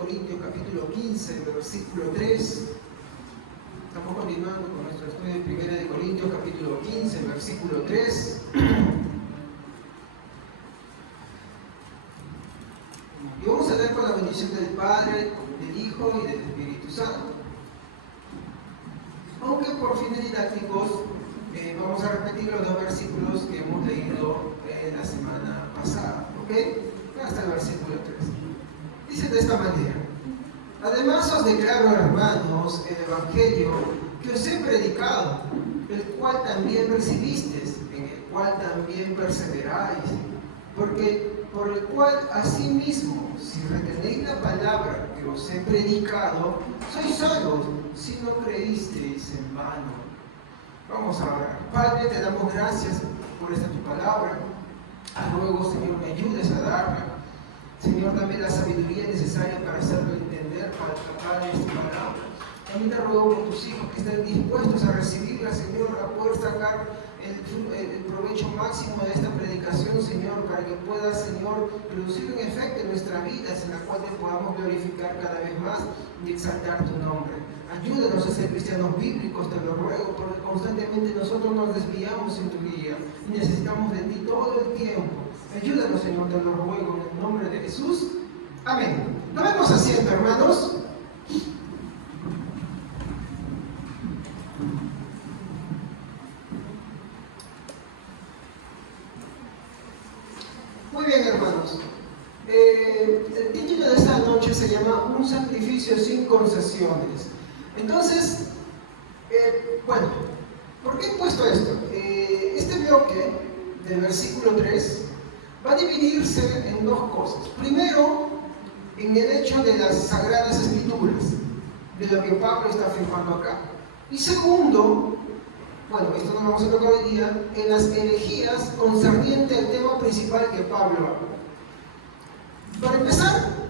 Corintios capítulo 15, versículo 3. Estamos continuando con nuestro estudio de 1 Corintios capítulo 15, versículo 3. Y vamos a leer con la bendición del Padre, del Hijo y del Espíritu Santo. Aunque por fines didácticos vamos a repetir los dos versículos que hemos leído la semana pasada, ¿ok? Hasta el versículo 3. Dice de esta manera: además os declaro, hermanos, el Evangelio que os he predicado, el cual también recibisteis, en el cual también perseveráis, porque por el cual asimismo, si retenéis la palabra que os he predicado, sois salvos, si no creísteis en vano. Vamos a orar. Padre, te damos gracias por esta tu palabra. Ruego, Señor, me ayudes a darla. Señor, dame la sabiduría necesaria para hacerlo entender, para tratar esta palabra. También te ruego por tus hijos que estén dispuestos a recibirla, Señor, a poder sacar el provecho máximo de esta predicación, Señor, para que pueda, Señor, producir un efecto en nuestra vida, en la cual te podamos glorificar cada vez más y exaltar tu nombre. Ayúdanos a ser cristianos bíblicos, te lo ruego, porque constantemente nosotros nos desviamos en tu guía y necesitamos de ti todo el tiempo. Ayúdanos, Señor, te lo ruego, en el nombre de Jesús. Amén. Tomemos asiento, hermanos. Muy bien, hermanos. El título de esta noche se llama Un sacrificio sin concesiones. Entonces, bueno, ¿por qué he puesto esto? Este bloque del versículo 3 va a dividirse en dos cosas. Primero, en el hecho de las Sagradas Escrituras, de lo que Pablo está afirmando acá. Y segundo, bueno, esto no lo vamos a tocar hoy día, en las herejías concerniente al tema principal que Pablo habla. Para empezar,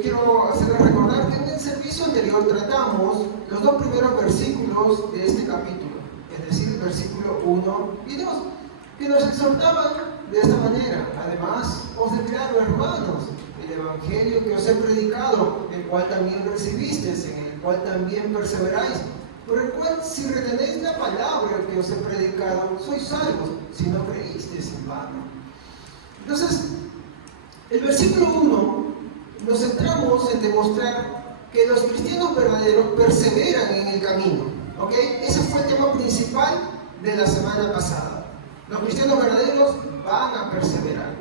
quiero hacerles recordar que en el servicio anterior tratamos los dos primeros versículos de este capítulo, es decir, el versículo 1 y 2, que nos exhortaban de esta manera: además os declaro, hermanos, el Evangelio que os he predicado, el cual también recibisteis, en el cual también perseveráis, por el cual, si retenéis la palabra que os he predicado, sois salvos, si no creísteis en vano. Entonces, el versículo 1 nos centramos en demostrar que los cristianos verdaderos perseveran en el camino, ¿ok? Ese fue el tema principal de la semana pasada. Los cristianos verdaderos van a perseverar.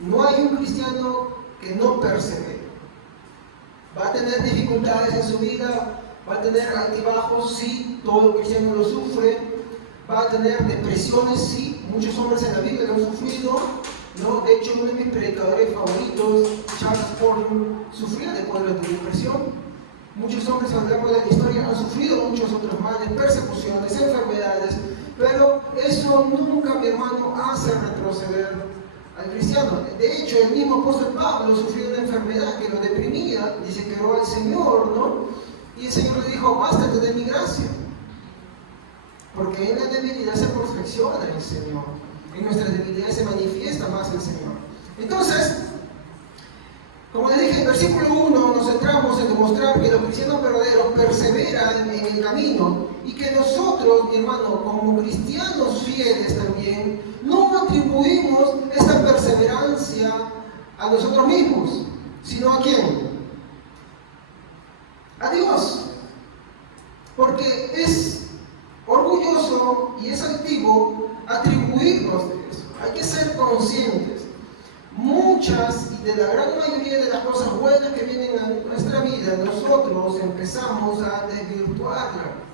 No hay un cristiano que no persevere. Va a tener dificultades en su vida, va a tener altibajos, sí, todo cristiano lo sufre. Va a tener depresiones, sí, muchos hombres en la Biblia lo han sufrido, ¿no? De hecho, uno de mis predicadores favoritos, Charles Spurgeon, sufría de cuadros de depresión. Muchos hombres a lo largo de la historia han sufrido muchos otros males, persecuciones, enfermedades, pero eso nunca, mi hermano, hace retroceder al cristiano. De hecho, el mismo apóstol Pablo sufrió una enfermedad que lo deprimía, dice que oró al Señor, ¿no? Y el Señor le dijo: bástate de mi gracia, porque en la debilidad se perfecciona el Señor, en nuestra debilidad se manifiesta más el Señor. Entonces, como les dije, en el versículo 1 nos centramos en demostrar que los cristianos verdaderos perseveran en el camino y que nosotros, mi hermano, como cristianos fieles también, no atribuimos esta perseverancia a nosotros mismos, sino ¿a quién? A Dios. Porque es orgulloso y es altivo atribuirnos de eso. Hay que ser conscientes. Muchas y de la gran mayoría de las cosas buenas que vienen a nuestra vida, nosotros empezamos a desvirtuarla.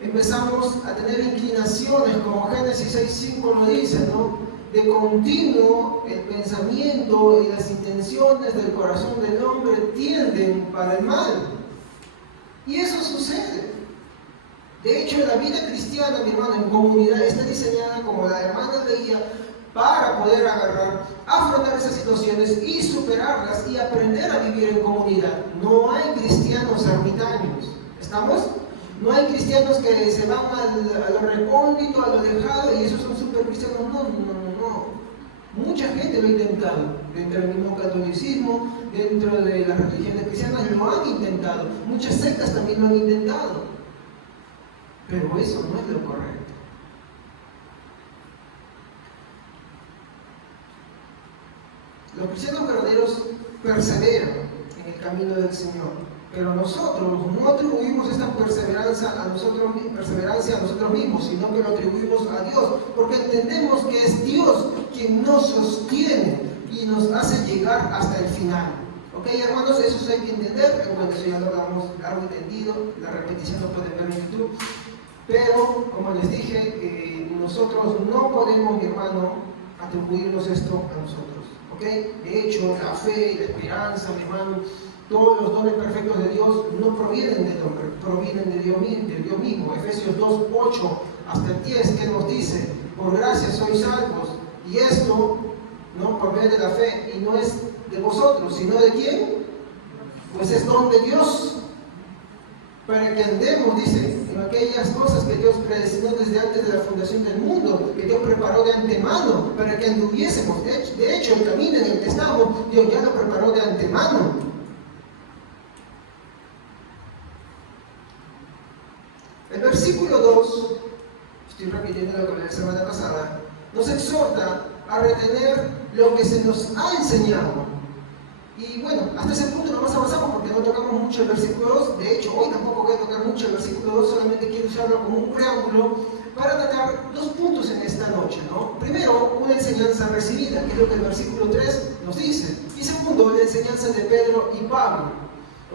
Empezamos a tener inclinaciones, como Génesis 6:5 lo dice, ¿no? De continuo el pensamiento y las intenciones del corazón del hombre tienden para el mal. Y eso sucede. De hecho, la vida cristiana, mi hermano, en comunidad está diseñada, como la hermana leía, para poder afrontar esas situaciones y superarlas y aprender a vivir en comunidad. No hay cristianos ermitaños. ¿Estamos? No hay cristianos que se van a lo recóndito, a lo alejado, y esos son super cristianos. No. Mucha gente lo ha intentado, dentro del mismo catolicismo, dentro de las religiones cristianas lo han intentado, muchas sectas también lo han intentado, pero eso no es lo correcto. Los cristianos verdaderos perseveran en el camino del Señor, pero nosotros no atribuimos esta perseverancia a nosotros mismos, sino que lo atribuimos a Dios, porque entendemos que es Dios quien nos sostiene y nos hace llegar hasta el final. ¿Ok, hermanos? Eso hay que entender. Bueno, eso ya lo hablamos largo y tendido, la repetición lo pueden ver en YouTube, pero como les dije, nosotros no podemos, mi hermano, atribuirnos esto a nosotros. ¿Okay? De hecho, la fe y la esperanza, mi hermano, todos los dones perfectos de Dios no provienen del hombre, provienen de Dios mismo. Efesios 2, 8 hasta el 10, que nos dice: por gracia sois salvos, y esto no por medio de la fe, y no es de vosotros, sino de quién, pues es don de Dios, para que andemos, dice, en aquellas cosas que Dios predestinó desde antes de la fundación del mundo, que Dios preparó de antemano para que anduviésemos. De hecho, el camino en el que estamos, Dios ya lo preparó de antemano. El versículo 2, estoy repitiendo lo que la semana pasada, nos exhorta a retener lo que se nos ha enseñado. Y bueno, hasta ese punto no más avanzamos porque no tocamos mucho el versículo 2. De hecho, hoy tampoco voy a tocar mucho el versículo 2, solamente quiero usarlo como un preámbulo para atacar dos puntos en esta noche, ¿no? Primero, una enseñanza recibida, que es lo que el versículo 3 nos dice. Y segundo, la enseñanza de Pedro y Pablo.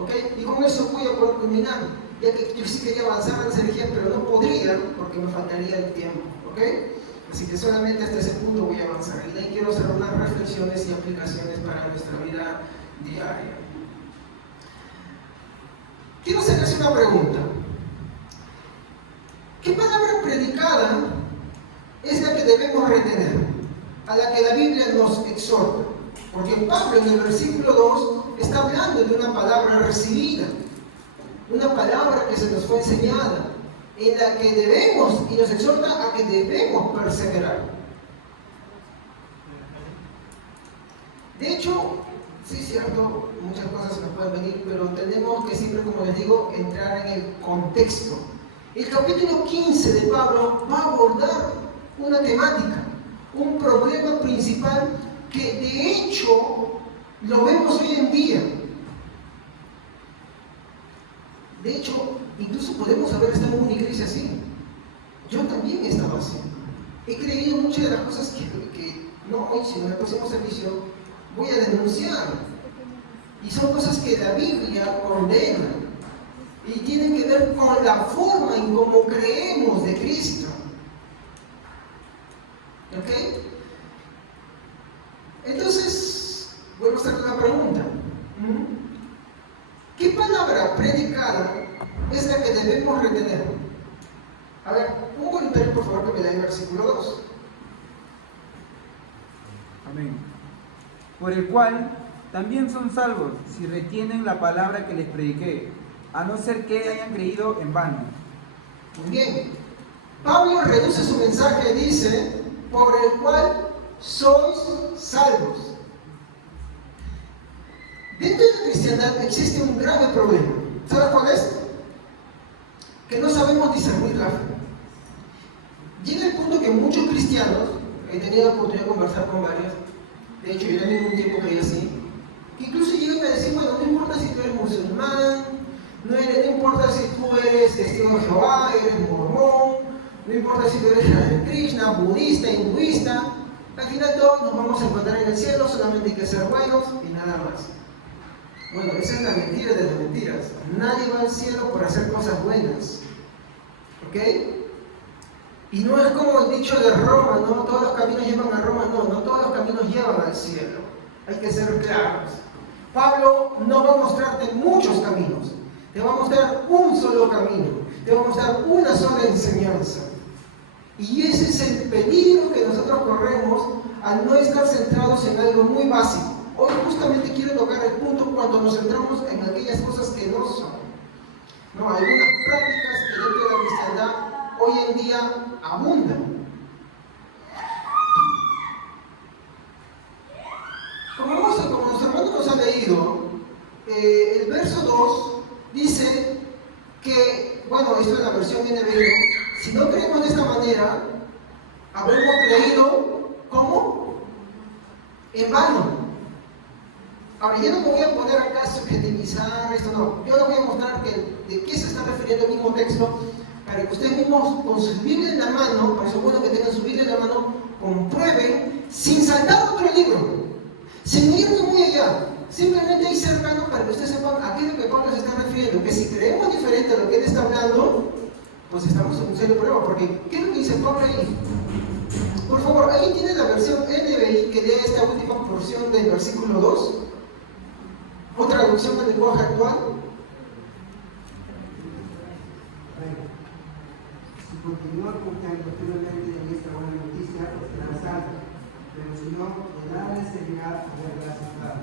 ¿Ok? Y con eso voy a poder culminar, ya que yo sí quería avanzar en esa energía, pero no podría porque me faltaría el tiempo. ¿Ok? Así que solamente hasta ese punto voy a avanzar. Y de ahí quiero hacer unas reflexiones y aplicaciones para nuestra vida diaria. Quiero hacerles una pregunta. ¿Qué palabra predicada es la que debemos retener? A la que la Biblia nos exhorta. Porque Pablo en el versículo 2 está hablando de una palabra recibida, una palabra que se nos fue enseñada, en la que debemos, y nos exhorta a que debemos perseverar. De hecho, sí es cierto, muchas cosas nos pueden venir, pero tenemos que siempre, como les digo, entrar en el contexto. El capítulo 15 de Pablo va a abordar una temática, un problema principal que de hecho lo vemos hoy en día. De hecho, incluso podemos haber estado en una iglesia así. Yo también estaba así. He creído muchas de las cosas que no hoy, sino en el próximo servicio, voy a denunciar. Y son cosas que la Biblia condena. Y tienen que ver con la forma en cómo creemos de Cristo. ¿Ok? Entonces, vuelvo a hacer una pregunta. ¿Qué palabra predicada es la que debemos retener? A ver, un voluntario por favor que me lea el versículo 2. Amén. Por el cual también son salvos si retienen la palabra que les prediqué, a no ser que hayan creído en vano. Muy bien. Pablo reduce su mensaje, dice, por el cual sois salvos. Dentro de la cristiandad existe un grave problema. ¿Sabes cuál es? Que no sabemos discernir la fe. Llega el punto que muchos cristianos, he tenido la oportunidad de conversar con varios, de hecho yo en ningún tiempo creí así, que incluso llegan a decir, bueno, no importa si tú eres musulmán, no importa si tú eres testigo de Jehová, eres mormón, no importa si tú eres Krishna, budista, hinduista, al final todos nos vamos a encontrar en el cielo, solamente hay que ser buenos y nada más. Bueno, esa es la mentira de las mentiras. Nadie va al cielo por hacer cosas buenas. ¿Ok? Y no es como el dicho de Roma, no todos los caminos llevan a Roma, no todos los caminos llevan al cielo. Hay que ser claros. Pablo no va a mostrarte muchos caminos, te va a mostrar un solo camino, te va a mostrar una sola enseñanza. Y ese es el peligro que nosotros corremos al no estar centrados en algo muy básico. Hoy justamente quiero tocar el punto cuando nos centramos en aquellas cosas que no son. No, algunas prácticas que dentro de la cristiandad hoy en día abundan. leído, el verso 2 dice que, bueno, esto es la versión NBI, si no creemos de esta manera, habremos creído, ¿cómo? En vano. Ahora, yo no me voy a poner acá a subjetivizar esto, no. Yo les voy a mostrar de qué se está refiriendo el mismo texto, para que ustedes mismos, con su Biblia en la mano, por eso es bueno que tengan su Biblia en la mano, comprueben, sin saltar otro libro, sin irnos muy allá, simplemente ahí cercano para que ustedes sepan a qué es lo que Pablo se está refiriendo, que si creemos diferente a lo que él está hablando, pues estamos en un serio problema, porque ¿qué es lo que dice Pablo ahí? Por favor, ¿alguien tiene la versión NBI que lea esta última porción del versículo 2? ¿O traducción del lenguaje actual? Si continúa confiando firmemente en esta buena noticia, será salvo, pero si no, de nada le servirá haberla aceptado.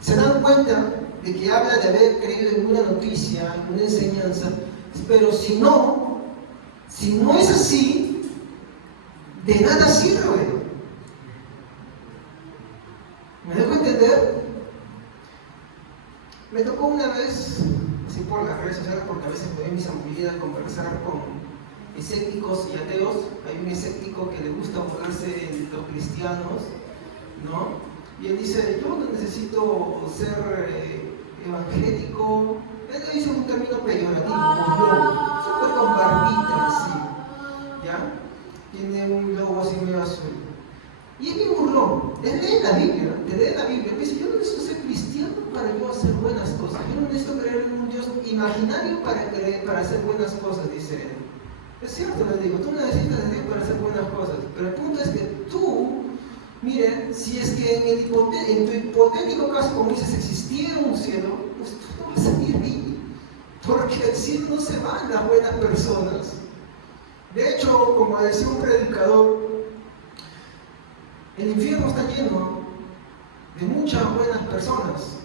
Se dan cuenta de que habla de haber creído en una noticia, en una enseñanza, pero si no es así, de nada sirve. ¿Me dejo entender? Me tocó una vez, así por las redes sociales, porque a veces me doy mis amabilidades a conversar con escépticos y ateos. Hay un escéptico que le gusta burlarse de los cristianos, ¿no? Y él dice, yo no necesito ser evangélico. Él le dice un término peyorativo, burlón, súper con barbita, así, ¿ya? Tiene un logo así medio azul. Y es bien burlón. Él lee la Biblia, te lee la Biblia. Dice, yo no necesito ser cristiano para yo hacer buenas cosas. Yo no necesito creer en un Dios imaginario para hacer buenas cosas, dice él. Es cierto, le digo, tú no necesitas de Dios para hacer buenas cosas. Pero el punto es que tú, miren, si es que en tu hipotético caso, como dices, existiera un cielo, pues tú no vas a ir ahí. Porque al cielo no se van las buenas personas. De hecho, como decía un predicador, el infierno está lleno de muchas buenas personas.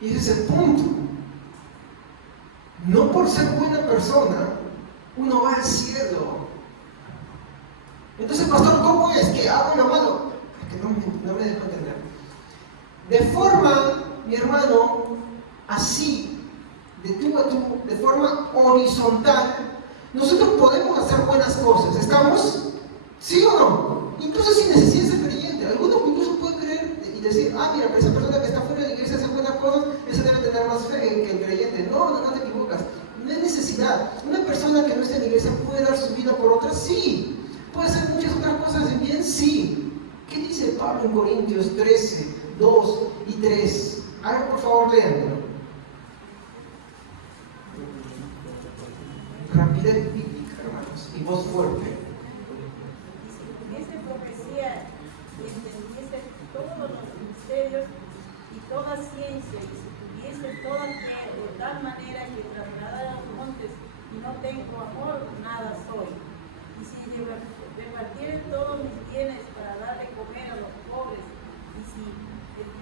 Y ese es el punto. No por ser buena persona, uno va al cielo. Entonces, pastor, ¿cómo es que hago lo malo? Es que no me dejo entender. De forma, mi hermano, así, de tú a tú, de forma horizontal, nosotros podemos hacer buenas cosas. ¿Estamos? ¿Sí o no? Incluso sin necesidad de ser creyente. Algunos incluso pueden creer y decir, mira, pero esa persona que está fuera de la iglesia hace buenas cosas, esa debe tener más fe que el creyente. No te equivocas. No es necesidad. Una persona que no está en la iglesia puede dar su vida por otra, sí. Puede hacer muchas otras cosas en bien, sí. ¿Qué dice Pablo en Corintios 13, 2 y 3? A ver, por favor, léanlo. Rapidez bíblica, hermanos, y voz fuerte. Todos los misterios y toda ciencia, y si tuviese toda fe de tal manera que trasladara los montes y no tengo amor, nada soy. Y si repartiere todos mis bienes para darle comer a los pobres, y si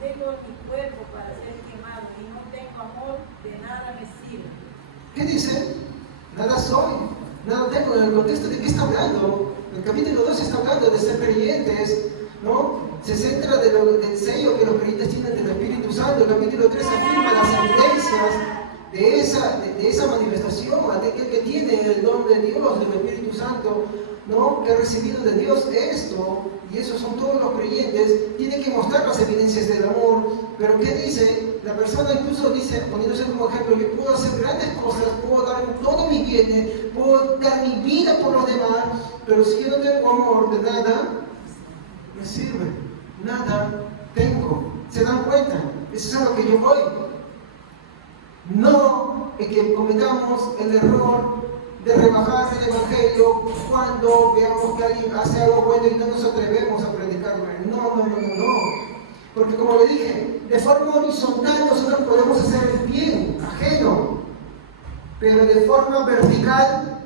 tengo mi cuerpo para ser quemado y no tengo amor, de nada me sirve. ¿Qué dice? Nada soy, nada tengo. En el contexto de qué está hablando. El capítulo 2 está hablando de ser creyentes, ¿no? Se centra del sello que los creyentes tienen del Espíritu Santo. El capítulo 3 afirma las evidencias de esa manifestación, de aquel que tiene el don de Dios, del Espíritu Santo, ¿no? Que ha recibido de Dios esto, y esos son todos los creyentes. Tiene que mostrar las evidencias del amor. Pero ¿qué dice? La persona incluso dice, poniéndose como ejemplo, yo puedo hacer grandes cosas, puedo dar todo mi bienes, puedo dar mi vida por los demás, pero si yo no tengo amor, de nada me sirve, nada tengo. ¿Se dan cuenta? Eso es a lo que yo voy. No es que cometamos el error de rebajar el evangelio cuando veamos que alguien hace algo bueno y no nos atrevemos a predicarlo. No. Porque como le dije, de forma horizontal nosotros podemos hacer el bien ajeno, pero de forma vertical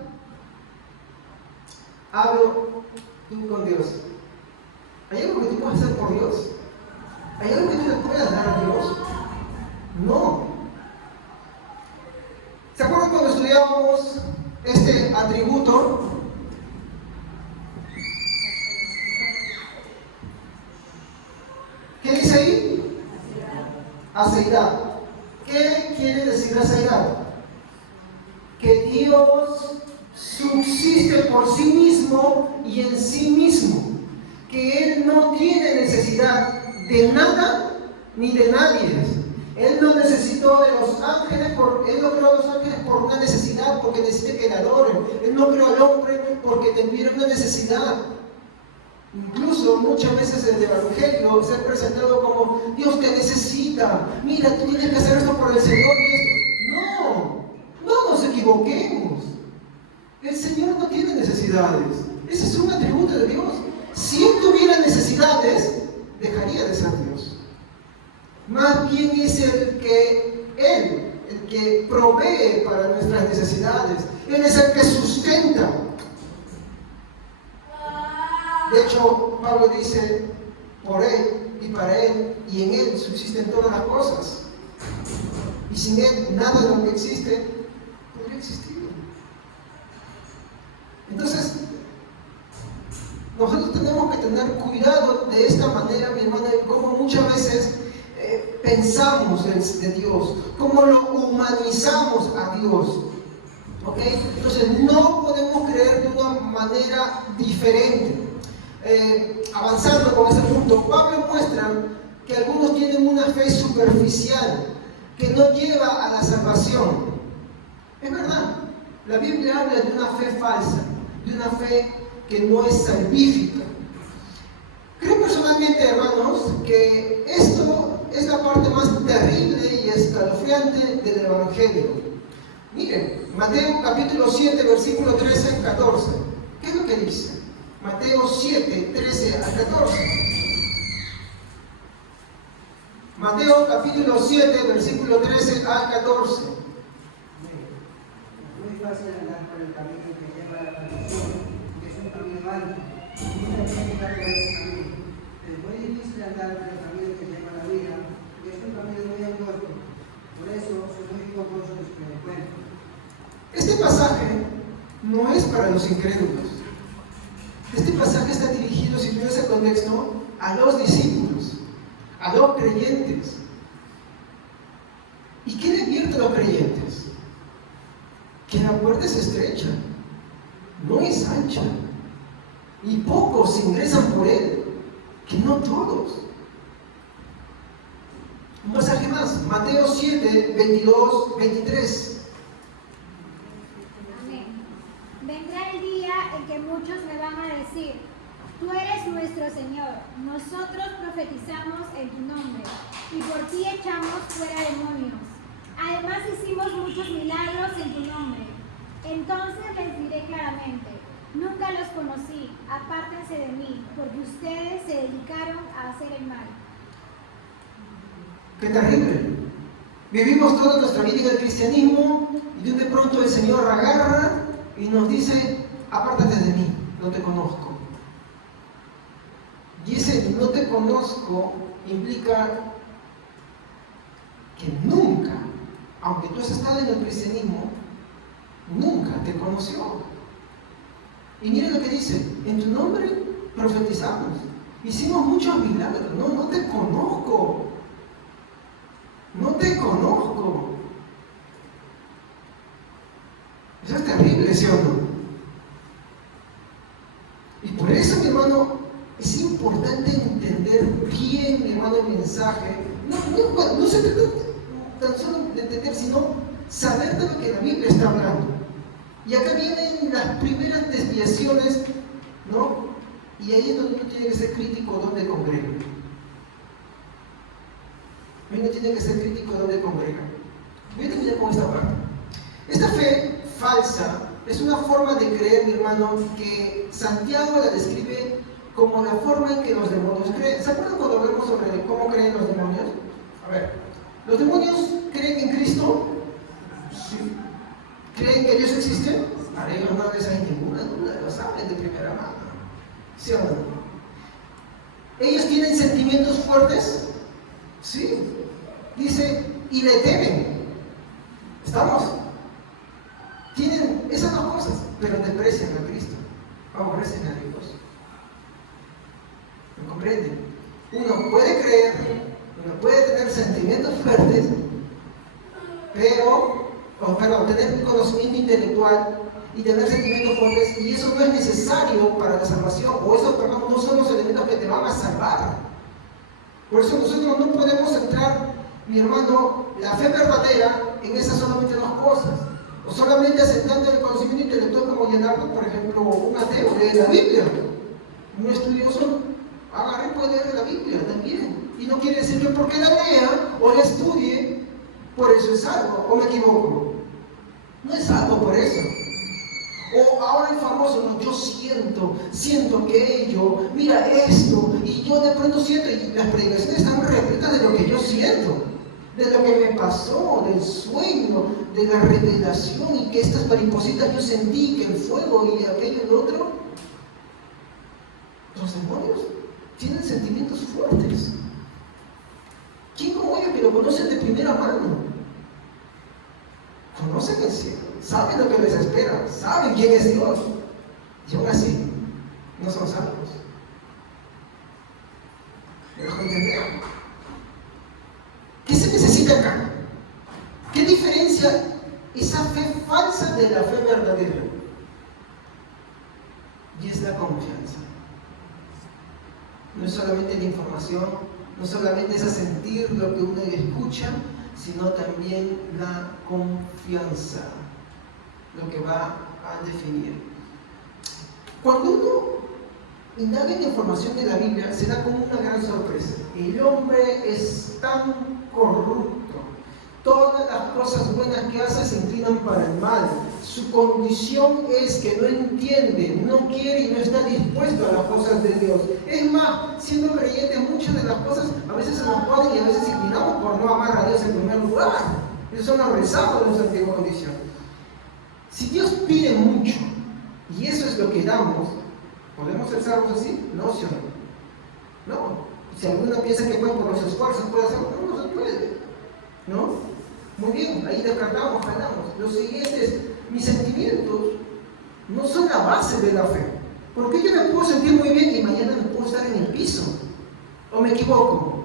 hablo tú con Dios. ¿Hay algo que tú puedas hacer por Dios? ¿Hay algo que tú le puedas dar a Dios? No. ¿Se acuerdan cuando estudiábamos este atributo? ¿Qué dice ahí? Aseidad. ¿Qué quiere decir aseidad? Que Dios subsiste por sí mismo y en sí mismo. Que Él no tiene necesidad de nada ni de nadie. Él no necesitó de los ángeles, Él no creó a los ángeles por una necesidad, porque necesita que le adoren. Él no creó al hombre porque tuviera una necesidad. Incluso muchas veces en el Evangelio se ha presentado como Dios te necesita. Mira, tú tienes que hacer esto por el Señor y esto. No nos equivoquemos. El Señor no tiene necesidades. Ese es un atributo de Dios. Si Él tuviera necesidades, dejaría de ser Dios. Más bien es el que provee para nuestras necesidades. Él es el que sustenta. De hecho, Pablo dice, por Él y para Él y en Él subsisten todas las cosas. Y sin Él, nada de lo que existe podría existir. Entonces, nosotros tenemos que tener cuidado de esta manera, mi hermana, en cómo muchas veces pensamos de Dios, cómo lo humanizamos a Dios. ¿Ok? Entonces, no podemos creer de una manera diferente. Avanzando con ese punto, Pablo muestra que algunos tienen una fe superficial que no lleva a la salvación. Es verdad, la Biblia habla de una fe falsa, de una fe que no es salvífica. Creo personalmente, hermanos, que esto es la parte más terrible y escalofriante del Evangelio. Miren, Mateo capítulo 7, versículo 13 al 14. ¿Qué es lo que dice? Mateo 7, 13 al 14. Mateo capítulo 7, versículo 13 al 14. Muy fácil andar por el camino que lleva a la perdición, que es un camino alto. Mucha gente carga ese camino. Es muy difícil andar por el camino que lleva a la vida, que es un camino muy angosto. Por eso son muy pocos los que lo encuentran. Este pasaje no es para los incrédulos. Este pasaje está dirigido, si tienes el contexto, a los discípulos, a los creyentes. ¿Y qué le advierte a los creyentes? Que la puerta es estrecha, no es ancha, y pocos ingresan por él, que no todos. Un pasaje más, Mateo 7, 22, 23. Vendrá el día en que muchos me van a decir, tú eres nuestro Señor, nosotros profetizamos en tu nombre, y por ti echamos fuera demonios. Además hicimos muchos milagros en tu nombre. Entonces les diré claramente, nunca los conocí, apártense de mí, porque ustedes se dedicaron a hacer el mal. ¡Qué terrible! Vivimos toda nuestra vida en el cristianismo y de pronto el Señor agarra y nos dice, apártate de mí, no te conozco. Y ese no te conozco implica que nunca, aunque tú has estado en el cristianismo, nunca te conoció. Y miren lo que dice, en tu nombre profetizamos, hicimos muchos milagros, no te conozco. No te conozco. Eso es terrible, ¿sí o no? Y por eso, mi hermano, es importante entender bien, mi hermano, el mensaje. No se trata tan solo de entender, sino saber de lo que la Biblia está hablando. Y acá vienen las primeras desviaciones, ¿no? Y ahí es donde uno tiene que ser crítico donde congrega. Uno tiene que ser crítico donde congrega. Voy a terminar con esta parte. Esta fe falsa es una forma de creer, mi hermano, que Santiago la describe como la forma en que los demonios creen. ¿Se acuerdan cuando hablamos sobre cómo creen los demonios? A ver, ¿los demonios creen en Cristo? Sí. ¿Creen que Dios existe? Para ellos no les hay ninguna duda, lo saben de primera mano. ¿Sí o no? ¿Ellos tienen sentimientos fuertes? Sí. Dice, y le temen. ¿Estamos? Tienen esas dos cosas, pero desprecian a Cristo, aborrecen a Dios. ¿Me comprenden? Uno puede creer, uno puede tener sentimientos fuertes, tener conocimiento intelectual y tener sentimientos fuertes, y eso no es necesario para la salvación, o esos, no son los elementos que te van a salvar. Por eso nosotros no podemos centrar, mi hermano, la fe verdadera en esas solamente dos cosas, o solamente asentando el conocimiento intelectual como Leonardo, por ejemplo, un ateo, lee la Biblia, un estudioso agarra y puede leer la Biblia también, y no quiere decir que porque la lea o la estudie, por eso es salvo, o me equivoco. No es salvo por eso. O ahora el famoso, no, yo siento que ello, mira esto, y yo de pronto siento, y las predicaciones están repletas de lo que yo siento, de lo que me pasó, del sueño, de la revelación, y que estas maripositas yo sentí, que el fuego y aquello y lo otro. Los demonios tienen sentimientos fuertes. ¿Quién como ellos que lo conocen de primera mano? Conocen el cielo, saben lo que les espera, saben quién es Dios, y aún así no son salvos. ¿Me dejo entender? ¿Qué se necesita acá? ¿Qué diferencia esa fe falsa de la fe verdadera? Y es la confianza. No es solamente la información, no solamente es a sentir lo que uno escucha, sino también la confianza, lo que va a definir. Cuando uno indaga en la información de la Biblia, se da como una gran sorpresa. El hombre es tan corrupto. Todas las cosas buenas que hace se inclinan para el mal. Su condición es que no entiende, no quiere y no está dispuesto a las cosas de Dios. Es más, siendo creyente, muchas de las cosas a veces se nos ponen y a veces inclinamos por no amar a Dios en primer lugar. Esos son los rezagos de nuestra antigua condición. Si Dios pide mucho y eso es lo que damos, ¿podemos ser salvos así? No, ¿sí o no? No. Si alguno piensa que por los esfuerzos puede hacerlo, no se puede. ¿No? Muy bien, ahí descartamos, ganamos. Lo siguiente es, mis sentimientos no son la base de la fe. Porque yo me puedo sentir muy bien y mañana me puedo estar en el piso. ¿O me equivoco?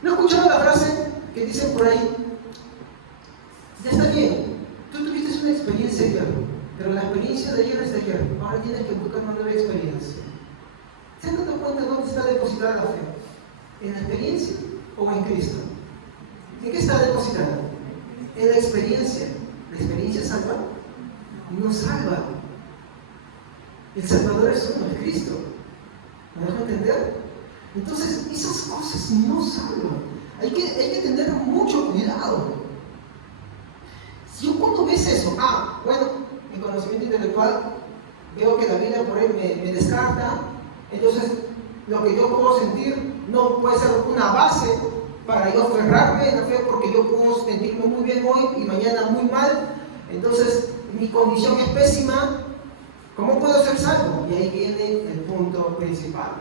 ¿No he escuchado la frase que dicen por ahí? Ya está bien, tú tuviste una experiencia ayer, pero la experiencia de ayer es de ayer. Ahora tienes que buscar una nueva experiencia. ¿Se han dado cuenta dónde está depositada la fe? ¿En la experiencia o en Cristo? ¿En qué está depositada? En la experiencia. ¿La experiencia salva? No salva. El Salvador es uno, es Cristo. ¿Me dejo entender? Entonces, esas cosas no salvan. Hay que tener mucho cuidado. Si cuando ves eso, mi conocimiento intelectual, veo que la Biblia por ahí me descarta, entonces lo que yo puedo sentir no puede ser una base para yo aferrarme en la fe, porque yo puedo sentirme muy bien hoy y mañana muy mal, entonces mi condición es pésima. ¿Cómo puedo ser salvo? Y ahí viene el punto principal.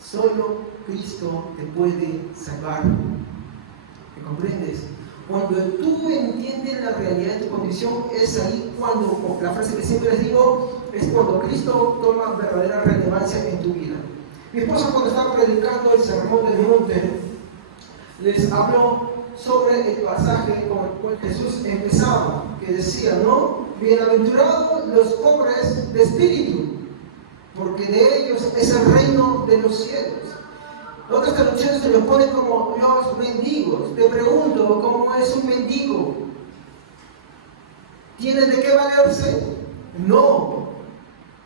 Solo Cristo te puede salvar. ¿Me comprendes? Cuando tú entiendes la realidad de tu condición, es ahí cuando, la frase que siempre les digo, es cuando Cristo toma verdadera relevancia en tu vida. Mi esposa, cuando estaba predicando el Sermón del Monte, les habló sobre el pasaje con el cual Jesús empezaba, que decía, ¿no? Bienaventurados los pobres de espíritu, porque de ellos es el reino de los cielos. Otras traducciones se los ponen como los mendigos. Te pregunto, ¿cómo es un mendigo? ¿Tiene de qué valerse? No.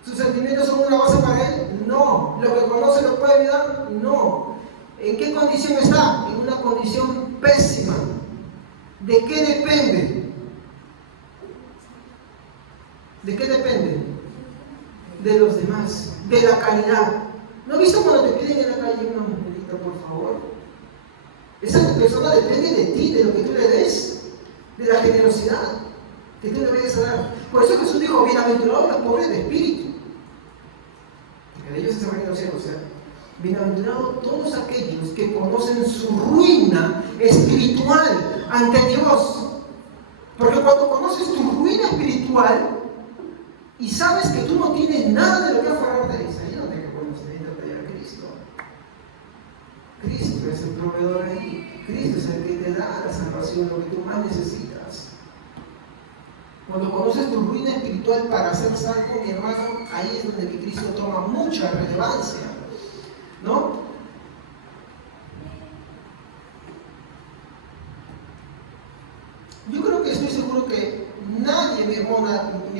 ¿Sus sentimientos son una base para él? No. ¿Lo que conoce lo puede ayudar? No. ¿En qué condición está? En una condición pésima. ¿De qué depende? ¿De qué depende? De los demás, de la caridad. ¿No has visto cuando te piden en la calle una monedita, por favor? Esa persona depende de ti, de lo que tú le des, de la generosidad que tú le vayas a dar. Por eso Jesús dijo, bienaventurados los pobres de espíritu, porque de ellos es el reino de los cielos. O sea, bienaventurados todos aquellos que conocen su ruina espiritual ante Dios. Porque cuando conoces tu ruina espiritual y sabes que tú no tienes nada de lo que aferrarte, dices, ahí no te que podemos tener que a Cristo. Cristo es el proveedor ahí. Cristo es el que te da la salvación, lo que tú más necesitas. Cuando conoces tu ruina espiritual para ser salvo, mi hermano, ahí es donde que Cristo toma mucha relevancia, ¿no? Yo creo que estoy seguro que nadie, mi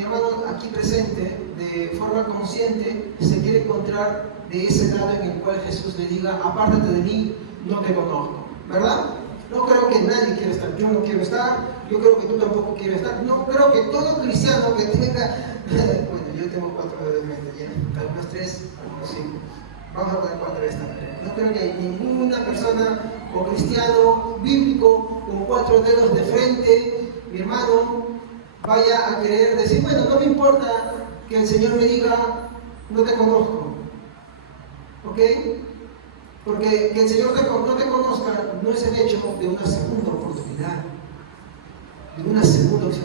hermano aquí presente, de forma consciente, se quiere encontrar de ese lado en el cual Jesús le diga, apártate de mí, no te conozco, ¿verdad? No creo que nadie quiera estar. Yo no quiero estar, yo creo que tú tampoco quieres estar. No creo que todo cristiano que tenga, bueno, yo tengo 4 dedos de mente, ya, algunos 3, algunos 5. Vamos a poner 4 de esta manera. No creo que ninguna persona o cristiano bíblico con 4 dedos de frente, mi hermano, vaya a querer decir, bueno, no me importa que el Señor me diga, no te conozco. ¿Ok? Porque que el Señor no te conozca no es el hecho de una segunda oportunidad, de una segunda opción.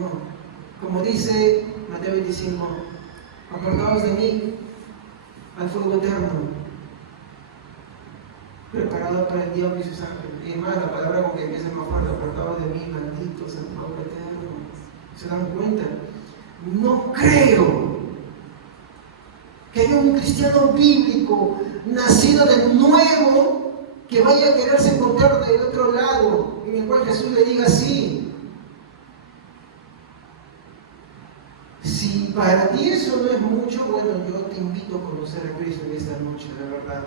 No. Como dice Mateo 25, apartaos de mí al fuego eterno, preparado para el diablo y sus ángeles. Y más la palabra con que empieza más fuerte, apartados de mí, malditos al fuego eterno. ¿Se dan cuenta? No creo que haya un cristiano bíblico nacido de nuevo que vaya a quererse encontrar del otro lado, en el cual Jesús le diga sí. Si para ti eso no es mucho, bueno, yo te invito a conocer a Cristo en esta noche, de verdad.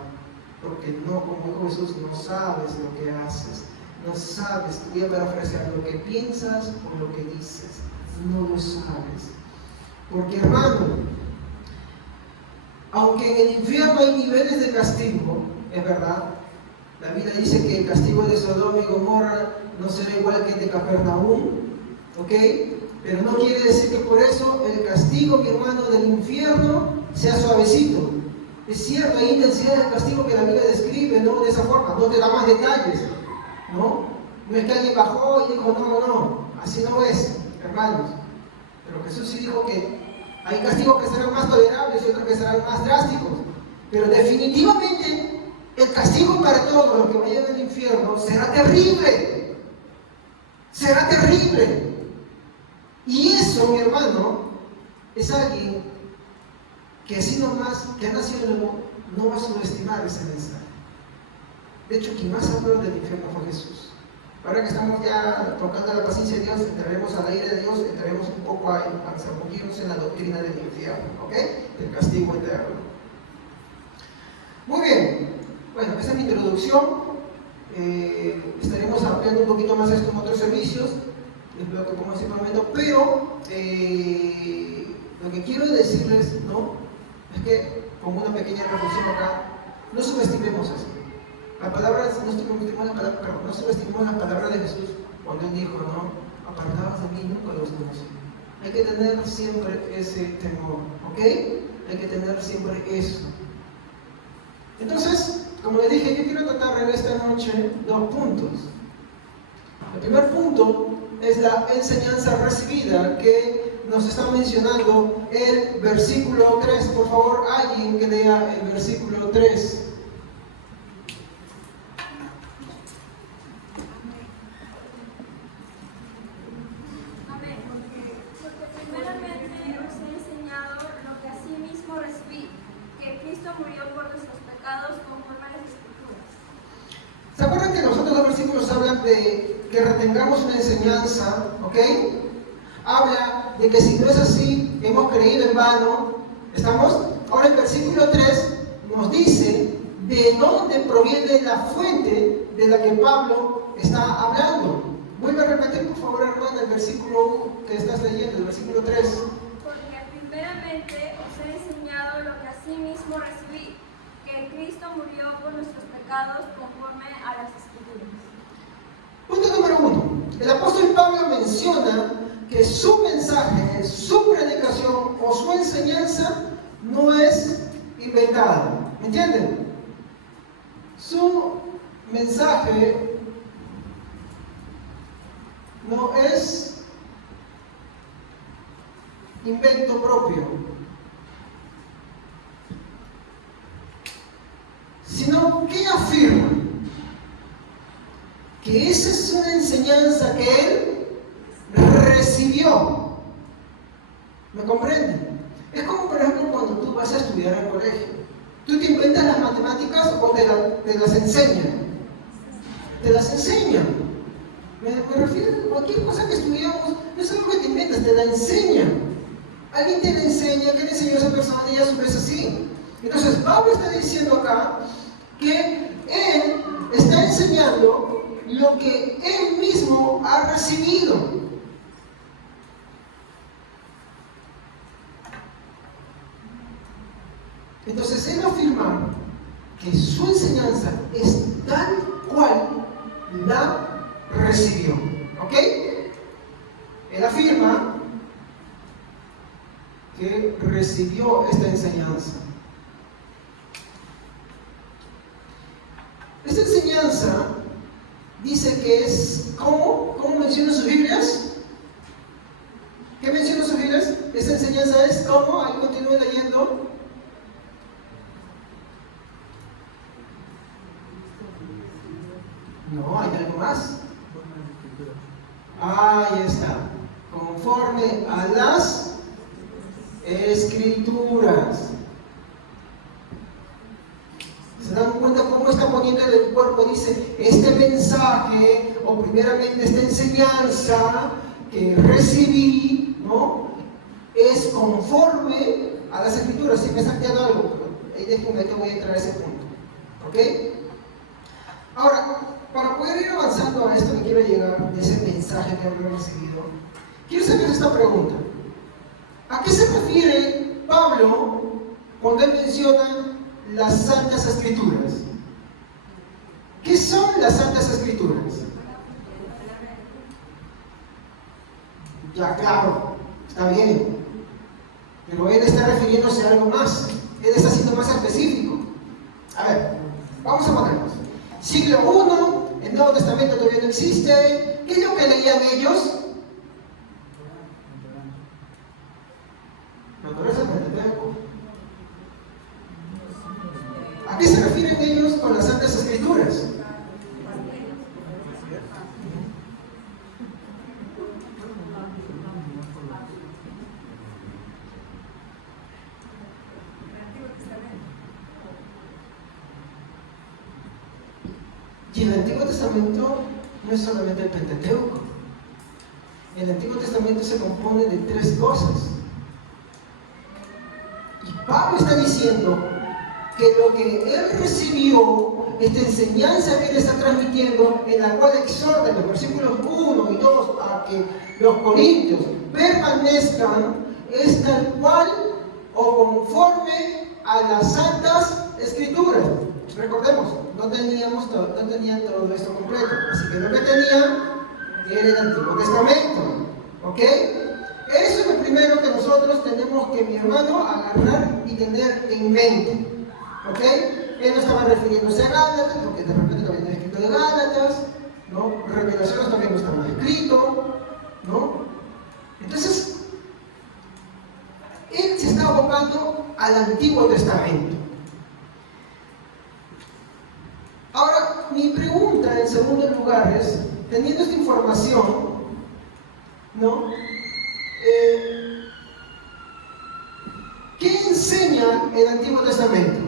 Porque no, como dijo Jesús, no sabes lo que haces, no sabes, voy a parafrasear, lo que piensas o lo que dices, no lo sabes. Porque hermano, aunque en el infierno hay niveles de castigo, es verdad, la Biblia dice que el castigo de Sodoma y Gomorra no será igual que el de Capernaum, ¿ok? Pero no quiere decir que por eso el castigo, mi hermano, del infierno sea suavecito. Es cierto, hay intensidad del castigo que la Biblia describe, ¿no? De esa forma, no te da más detalles, ¿no? No es que alguien bajó y dijo, no, así no es, hermanos. Pero Jesús sí dijo que hay castigos que serán más tolerables y otros que serán más drásticos. Pero definitivamente el castigo para todos los que vayan al infierno será terrible. Será terrible. Y eso, mi hermano, es alguien que así nomás, que ha nacido nuevo, no va a subestimar ese mensaje. De hecho, quien más habló del infierno fue Jesús. Ahora que estamos ya tocando la paciencia de Dios, entraremos a la ira de Dios, entraremos un poco a zambullirnos en la doctrina del infierno, ¿ok? Del castigo eterno. Muy bien, bueno, esta es mi introducción. Estaremos ampliando un poquito más esto en otros servicios, les lo que pongo así por el momento, pero lo que quiero decirles, ¿no? Es que, como una pequeña reflexión acá, no subestimemos eso. No subestimemos la palabra de Jesús cuando Él dijo, ¿no? Apartados de mí, nunca los conocí. Hay que tener siempre ese temor, ¿ok? Hay que tener siempre eso. Entonces, como les dije, yo quiero tratar en esta noche 2 puntos. El primer punto es la enseñanza recibida que nos está mencionando el versículo 3. Por favor, alguien que lea el versículo 3. Murió por nuestros pecados conforme a las Escrituras. ¿Se acuerdan que los otros 2 versículos hablan de que retengamos una enseñanza, ¿ok? Habla de que si no es así, hemos creído en vano, ¿estamos? Ahora el versículo 3 nos dice de dónde proviene la fuente de la que Pablo está hablando. Vuelve a repetir, por favor, hermana, el versículo que estás leyendo, el versículo 3. Porque primeramente os he enseñado lo que asimismo recibí, que Cristo murió por nuestros pecados conforme a las Escrituras. Punto número 1. El apóstol Pablo menciona que su mensaje, su predicación o su enseñanza no es inventada. ¿Me entienden? Su mensaje no es invento propio, sino que afirma que esa es una enseñanza que él recibió. ¿Me comprenden? Es como, por ejemplo, cuando tú vas a estudiar al colegio. ¿Tú te inventas las matemáticas o te las enseñan? Te las enseñan. Me refiero a cualquier cosa que estudiamos, no es algo que te inventas, te la enseñan. Alguien te la enseña, que le enseñó a esa persona y a su vez así. Entonces, Pablo está diciendo acá que él está enseñando lo que él mismo ha recibido. Entonces, él afirma que su enseñanza es tal cual la recibió. ¿Ok? Él afirma que recibió esta enseñanza. Esta enseñanza dice que es, ¿cómo menciona sus Biblias? ¿Qué menciona sus Biblias? Esta enseñanza es, ¿cómo? Ahí continúe leyendo. No, hay algo más. Ahí está. Conforme a las Escrituras. ¿Se dan cuenta cómo está poniendo en el cuerpo? Dice, este mensaje, o primeramente esta enseñanza que recibí, ¿no? Es conforme a las Escrituras. Si me he salteado algo, pero ahí déjenme que voy a entrar a ese punto. ¿Ok? Ahora, para poder ir avanzando a esto que quiero llegar, de ese mensaje que he recibido, quiero hacerles esta pregunta. ¿A qué se refiere Pablo cuando él menciona las Santas Escrituras? ¿Qué son las Santas Escrituras? Ya, claro, está bien. Pero él está refiriéndose a algo más. Él está siendo más específico. A ver, vamos a ponernos. Siglo I, el Nuevo Testamento todavía no existe. ¿Qué es lo que leían ellos? Naturaleza Pentateuco. ¿A qué se refieren ellos con las Santas Escrituras? Y el Antiguo Testamento no es solamente el Pentateuco. El Antiguo Testamento se compone de 3 cosas. Y Pablo está diciendo que lo que él recibió, esta enseñanza que él está transmitiendo, en la cual exhorta en los versículos 1 y 2 a que los corintios permanezcan, es tal cual o conforme a las Santas Escrituras. Recordemos, no tenían todo esto completo, así que lo que tenían era el Antiguo Testamento. ¿Ok? Eso es lo primero que nosotros tenemos que, mi hermano, agarrar y tener en mente. ¿Ok? Él no estaba refiriéndose a Gálatas, porque de repente también está escrito de Gálatas, ¿no? Revelaciones también no estaban escrito, ¿no? Entonces, él se está abocando al Antiguo Testamento. Ahora, mi pregunta en segundo lugar es, teniendo esta información, ¿no? ¿Qué enseña el Antiguo Testamento?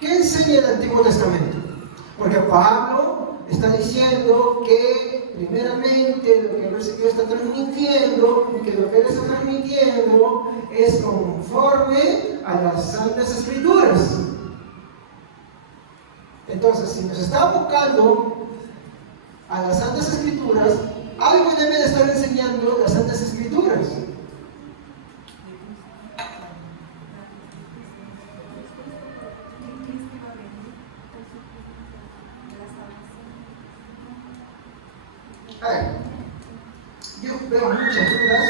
¿Qué enseña el Antiguo Testamento? Porque Pablo está diciendo que primeramente lo que él recibió está transmitiendo, y que lo que él está transmitiendo es conforme a las Santas Escrituras. Entonces, si nos está abocando a las Santas Escrituras, algo debe de estar enseñando las Santas Escrituras. A ver, yo veo muchas dudas,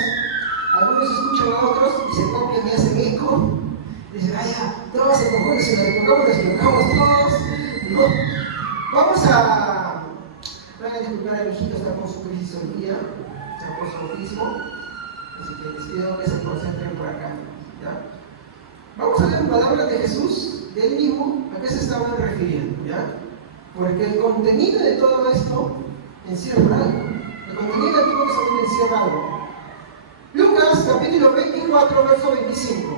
algunos escuchan a otros y se copian y hacen eco. Dicen, ya, todos se confunden, si nos equivocamos todos. No. Vamos a disculpar a mi hijito, está con su crisis hoy día, está con su autismo, así que les pido que se concentren por acá. ¿Ya? vamos a ver palabras de Jesús, de él mismo, a qué se estaban refiriendo, ¿ya? Porque el contenido de todo esto encierra algo. El contenido de todo esto encierra algo. Lucas, capítulo 24, verso 25.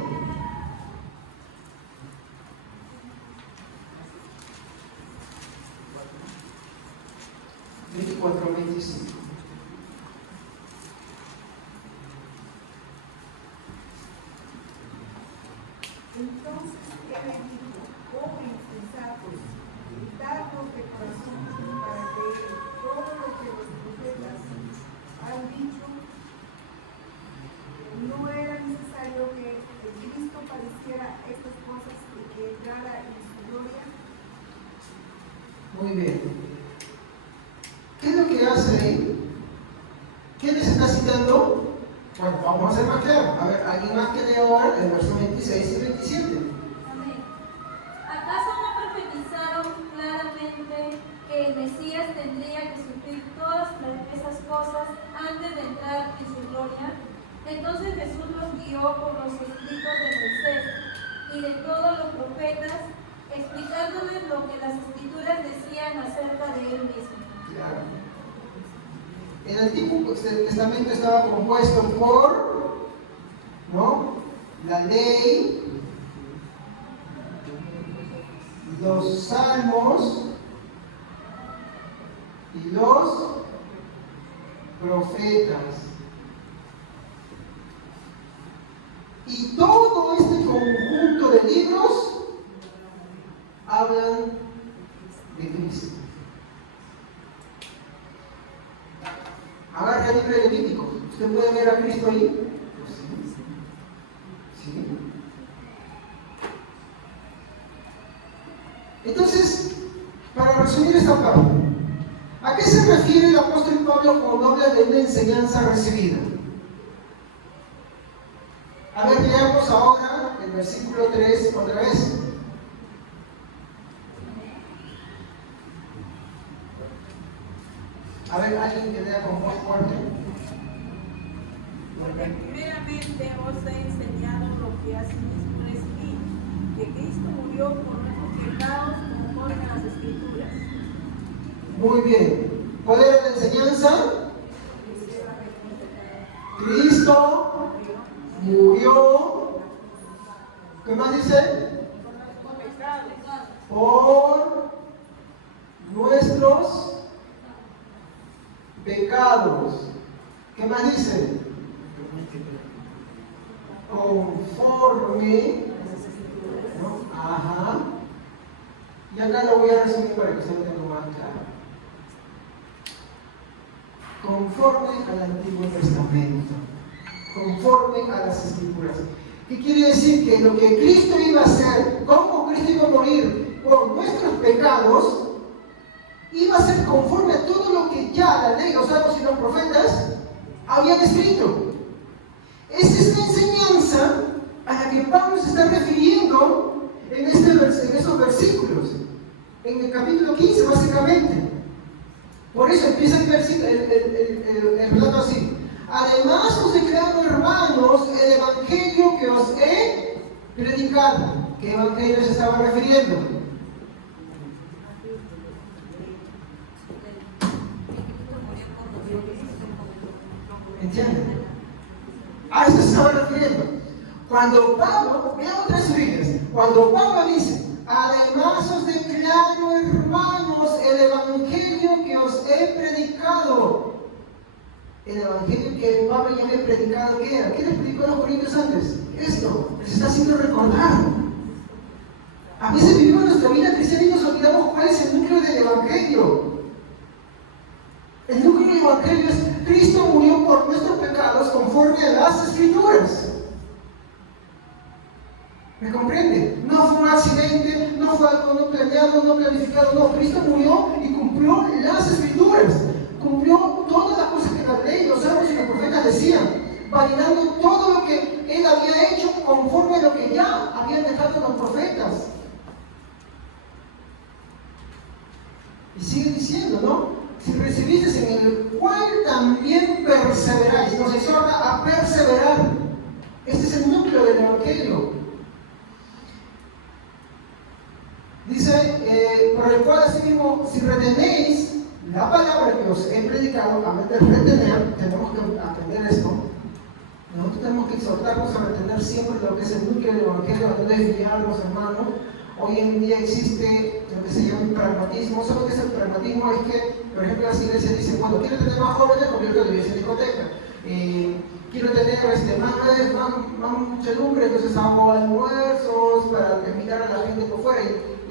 24-25. Entonces él le dijo: oh insensatos, darnos de corazón para creer todo lo que los profetas han dicho. No era necesario que el Cristo padeciera estas cosas y que entrara en su gloria. Muy bien. ¿Qué es lo que hace ahí? ¿Qué les está citando? Bueno, vamos a hacer más claro. A ver, ¿alguien más que lea ahora el verso 26 y 27? Amén. ¿Acaso no profetizaron claramente que el Mesías tendría que sufrir todas esas cosas antes de entrar en su gloria? Entonces Jesús los guió por los escritos de Moisés y de todos los profetas, explicándoles lo que las escrituras decían acerca de él mismo. Claro. El Antiguo Testamento estaba compuesto por, ¿no?, la ley, los salmos y los profetas. Y todo este conjunto de libros hablan de Cristo. Agarra el libro de Levítico. ¿Usted puede ver a Cristo ahí? Sí. Entonces, para resumir esta parte, ¿a qué se refiere el apóstol Pablo cuando habla de una enseñanza recibida? A ver, leamos ahora el versículo 3 otra vez. A ver, alguien que lea con voz fuerte. Porque primeramente os he enseñado lo que asimismo recibí, que Cristo murió por nuestros pecados conforme a las Escrituras. Muy bien. ¿Cuál era la enseñanza? Cristo murió. ¿Qué más dice? Por nuestros pecados. ¿Qué más dice? Conforme. ¿No? Ajá. Y acá lo voy a resumir para que se lo tenga más claro. Conforme al Antiguo Testamento. Conforme a las Escrituras. ¿Qué quiere decir? Que lo que Cristo iba a hacer, cómo Cristo iba a morir por nuestros pecados, iba a ser conforme a todo lo que ya la ley, los salmos y los profetas habían escrito. Es esta enseñanza a la que Pablo se está refiriendo en estos versículos, en el capítulo 15 básicamente. Por eso empieza el relato así. Además os declaro, hermanos, el evangelio que os he predicado. ¿Qué evangelio se estaba refiriendo? ¿Entienden? A eso se estaba refiriendo. Cuando Pablo, vean otras Biblias, cuando Pablo dice, además os declaro, hermanos, el evangelio que os he predicado. El evangelio que Pablo ya había predicado, ¿qué era? ¿Qué les predicó a los corintios antes? Esto, les está haciendo recordar. A veces vivimos nuestra vida cristiana y nos olvidamos cuál es el núcleo del evangelio. El núcleo del evangelio es: Cristo murió por nuestros pecados conforme a las Escrituras. ¿Me comprende? No fue un accidente, no fue algo no planeado, no planificado, no. Cristo murió y cumplió las Escrituras. Cumplió todas las cosas que la ley, los salmos y los profetas decían, validando todo lo que Él había hecho conforme a lo que ya habían dejado los profetas. Y sigue diciendo, ¿no? Si recibisteis en el cual también perseveráis, nos exhorta a perseverar. Este es el núcleo del Evangelio. por el cual así mismo, si retenéis la palabra que os he predicado, a de retener, tenemos que aprender esto. Nosotros tenemos que exhortarnos a retener siempre lo que es el núcleo del Evangelio, a no desviarnos, hermanos. Hoy en día existe lo que se llama el pragmatismo. ¿Saben qué es el pragmatismo? Es que, por ejemplo, las iglesias dicen, bueno, quiero tener más jóvenes, convierto la iglesia en discoteca. Quiero tener más muchedumbre, entonces hago almuerzos para invitar a la gente por fuera.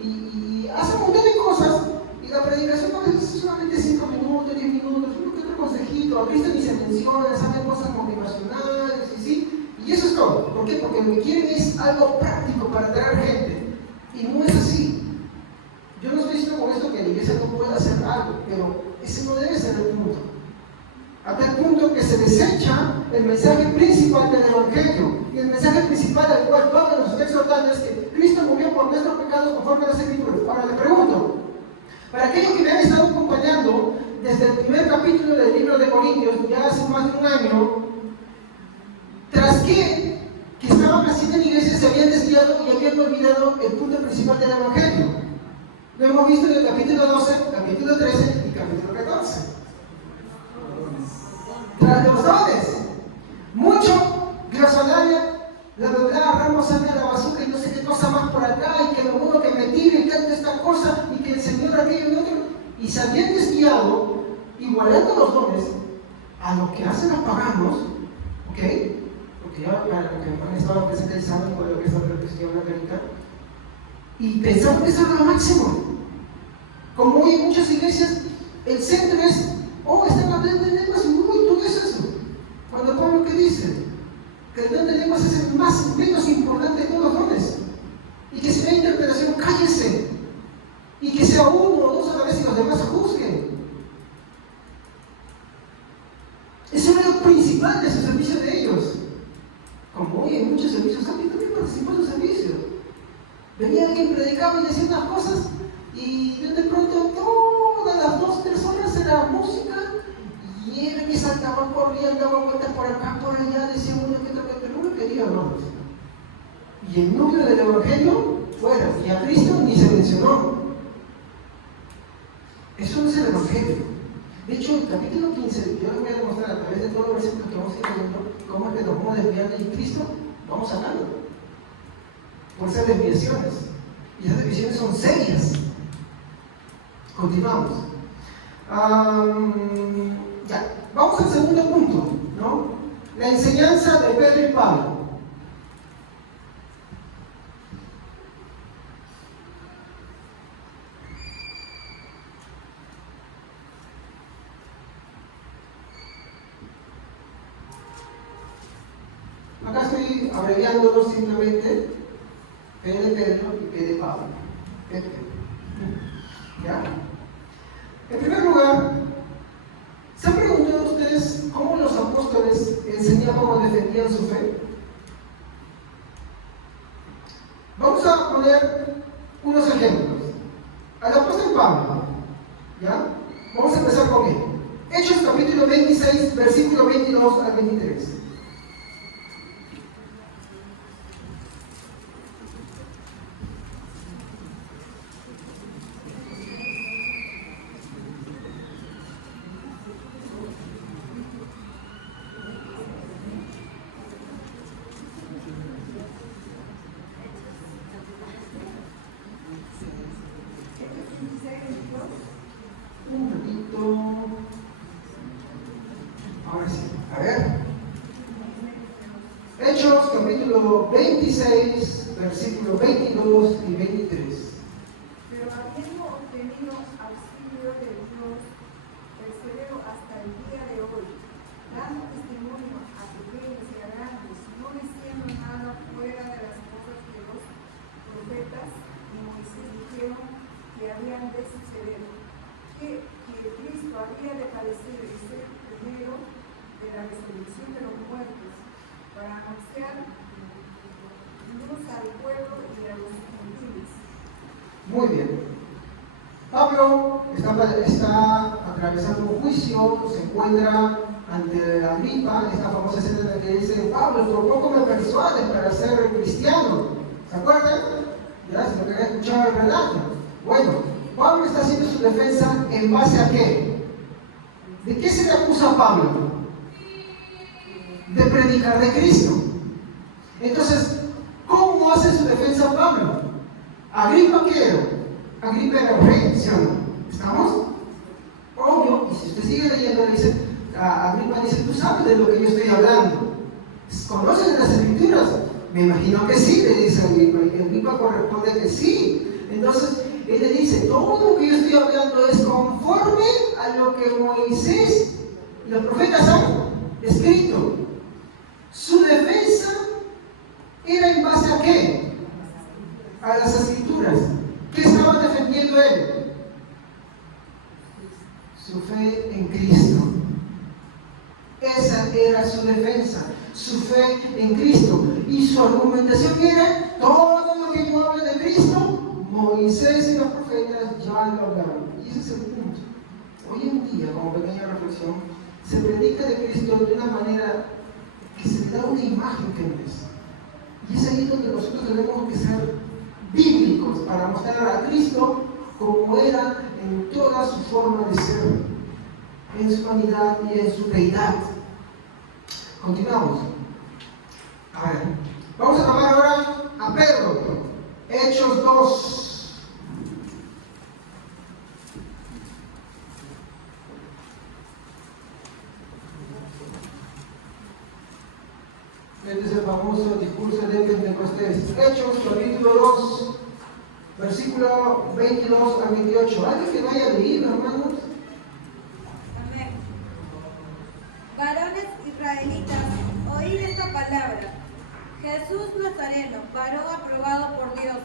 Y hace un montón de cosas. Y la predicación a veces es solamente 5 minutos, 10 minutos, uno que otro consejito, abriste mis intenciones, hacen cosas motivacionales, y eso es todo. ¿Por qué? Porque lo que quieren es algo práctico para atraer gente. Y no es así. Yo no estoy diciendo con esto que la iglesia no pueda hacer algo, pero ese no debe ser el punto. A tal punto que se desecha el mensaje principal del Evangelio. Y el mensaje principal al cual Pablo nos está exhortando es que Cristo murió por nuestros pecados conforme a las Escrituras. Ahora les pregunto, para aquellos que me han estado acompañando desde el primer capítulo del libro de Corintios, ya hace más de un año, tras que estaban haciendo en la iglesia se habían desviado y habían olvidado el punto principal del Evangelio. Lo hemos visto en el capítulo 12, capítulo 13 y capítulo 14. Tras los dones, mucho glosolaria, la verdad, ramos sale a la basura y no sé qué cosa más por acá, y que lo bueno que me tire, y que esta cosa, y que el Señor aquello y otro, y se habían desviado, igualando los dones, a lo que hacen los paganos, ¿ok? Porque ya para lo que han estado presentando con lo que es la cuestión académica, y pensaban que eso era lo máximo. Como hoy en muchas iglesias, el centro es, están hablando de lenguas, y todo es eso. Cuando Pablo, ¿qué dice? Que el don de lenguas es el menos importante de todos los dones. Y que si no hay interpretación, cállese. Y que sea uno o dos a la vez y los demás juzguen. Eso era lo principal de su servicio de ellos. Como hoy en muchos servicios, ¿saben? También participó en su servicio. Venía alguien, predicaba y decía unas cosas, y de pronto todas las 2-3 horas era música, y él que saltaba, corría, daba vueltas por acá, por allá, decía uno que otro, pero no lo quería, hermanos. Y el núcleo del Evangelio, fuera, y a Cristo ni se mencionó. Eso no es el Evangelio. De hecho, el capítulo 15, yo les voy a demostrar a través de todos los versículos que vamos a ir viendo, cómo es que nos vamos desviando y Cristo, vamos sacando. Por ser desviaciones. Y esas desviaciones son serias. Continuamos. Ya, vamos al segundo punto, ¿no? La enseñanza de Pedro y Pablo. Acá estoy abreviándolo simplemente. P de Pedro y P de Pablo. ¿Ya? En primer lugar, ¿se han preguntado ustedes cómo los apóstoles enseñaban o defendían su fe? Vamos a poner unos ejemplos. Al apóstol Pablo, ¿ya? Vamos a empezar con él. Hechos capítulo 26, versículo 22 al 23. Un ratito. Ahora sí. A ver. Hechos capítulo 26, versículos 22 y 23. Pero habiendo obtenido auxilio de Dios, persevero hasta el día de hoy, dando testimonio a pequeños y a grandes, no diciendo nada fuera de las cosas que los profetas y Moisés dijeron que habían de suceder, que Cristo había de padecer y ser primero de la resurrección de los muertos, para anunciar luz al pueblo y a los gentiles. Muy bien. Pablo está atravesando un juicio, se encuentra ante Agripa, esta famosa escena en la que dice: Pablo, por poco me persuades para ser cristiano. ¿Se acuerdan? Ya, si no quería escuchar el relato. Bueno, Pablo está haciendo su defensa en base a qué. ¿De qué se le acusa a Pablo? De predicar de Cristo. Entonces, ¿cómo hace su defensa Pablo? ¿Agripa qué era? Agripa era rey, ¿sí o no? ¿Estamos? Obvio, y si usted sigue leyendo, dice, Agripa dice, tú sabes de lo que yo estoy hablando. ¿Conoces las escrituras? Me imagino que sí, le dice Agripa, y Agripa corresponde que sí. Entonces, él le dice, todo lo que yo estoy hablando es conforme a lo que Moisés y los profetas han escrito. Su defensa era en base a qué? A las escrituras. ¿Qué estaba defendiendo él? Su fe en Cristo. Esa era su defensa, su fe en Cristo. Y su argumentación era, todo lo que yo hablo de Cristo, Moisés y los profetas ya lo hablaron. Y ese es el punto. Hoy en día, como pequeña reflexión, se predica de Cristo de una manera que se le da una imagen que no es. Y es ahí donde nosotros tenemos que ser bíblicos para mostrar a Cristo como era en toda su forma de ser, en su humanidad y en su deidad. Continuamos. A ver, vamos a tomar ahora a Pedro, Hechos 2. Este es el famoso discurso de Pentecostés. Hechos, capítulo 2, versículo 22 a 28. ¿Alguien que vaya a leer, hermanos? Amén. Varones israelitas, oíd esta palabra. Jesús Nazareno, varón aprobado por Dios,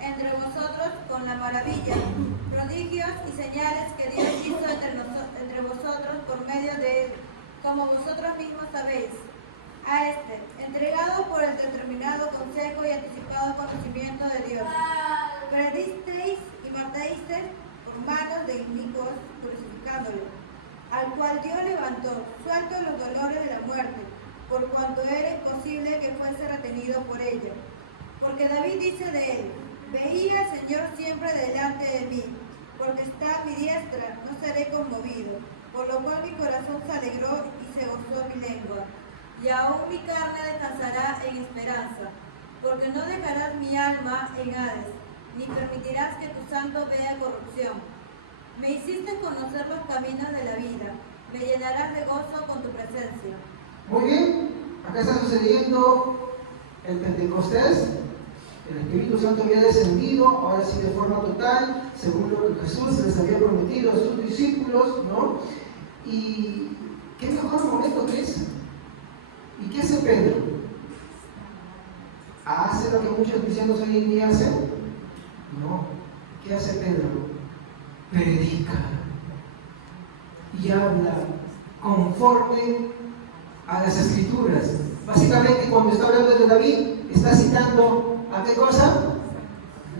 entre vosotros con la maravilla, prodigios y señales que Dios hizo entre vosotros por medio de él, como vosotros mismos sabéis. A este, entregado por el determinado consejo y anticipado conocimiento de Dios, predisteis y matasteis por manos de inicuos, crucificándolo, al cual Dios levantó, suelto los dolores de la muerte, por cuanto era imposible que fuese retenido por ella. Porque David dice de él, veía al Señor siempre delante de mí, porque está a mi diestra, no seré conmovido, por lo cual mi corazón se alegró y se gozó mi lengua. Y aún mi carne descansará en esperanza, porque no dejarás mi alma en Hades, ni permitirás que tu santo vea corrupción. Me hiciste conocer los caminos de la vida, me llenarás de gozo con tu presencia. Muy bien, acá está sucediendo el Pentecostés. El Espíritu Santo había descendido, ahora sí de forma total, según lo que Jesús les había prometido a sus discípulos, ¿no? Y qué mejor momento que ese. ¿Y qué hace Pedro? ¿Hace lo que muchos cristianos hoy en día hacen? No. ¿Qué hace Pedro? Predica y habla conforme a las Escrituras. Básicamente, cuando está hablando de David, está citando ¿a qué cosa?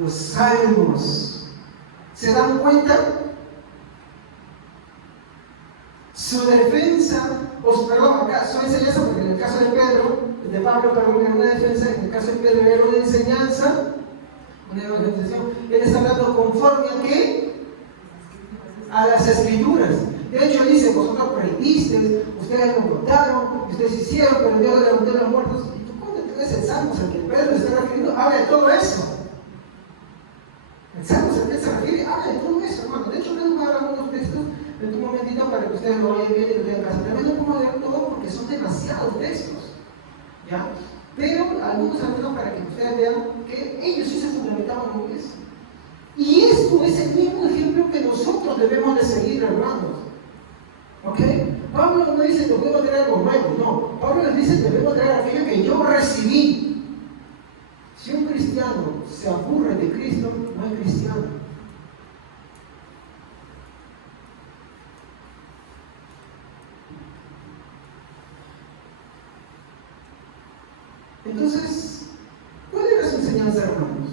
Los salmos. ¿Se dan cuenta? Su defensa, acá su enseñanza, porque en el caso de Pedro, de Pablo, perdón, era una defensa, en el caso de Pedro era una enseñanza, una evangelización. Él está hablando conforme a qué? A las Escrituras. De hecho dice, vosotros predisteis, ustedes lo contaron, ustedes hicieron, pero Dios levantó a los muertos. Y tú cuando tú ves el Salmos al que Pedro está refiriendo, habla de todo eso. El Salmos al que se refiere, habla de todo eso, hermano. De hecho, les voy a dar algunos textos en un momentito para que ustedes lo vayan viendo y lo vean en casa. Pero no puedo leer todo porque son demasiados textos, ¿ya? Pero algunos algunos para que ustedes vean que ellos sí se fundamentaban en eso. Y esto es el mismo ejemplo que nosotros debemos de seguir, hermanos. ¿Ok? Pablo no dice que debemos traer algo nuevo, no. Pablo les dice que debemos traer aquello que yo recibí. Si un cristiano se aburre de Cristo, no es cristiano. Entonces, ¿cuál era su enseñanza, hermanos?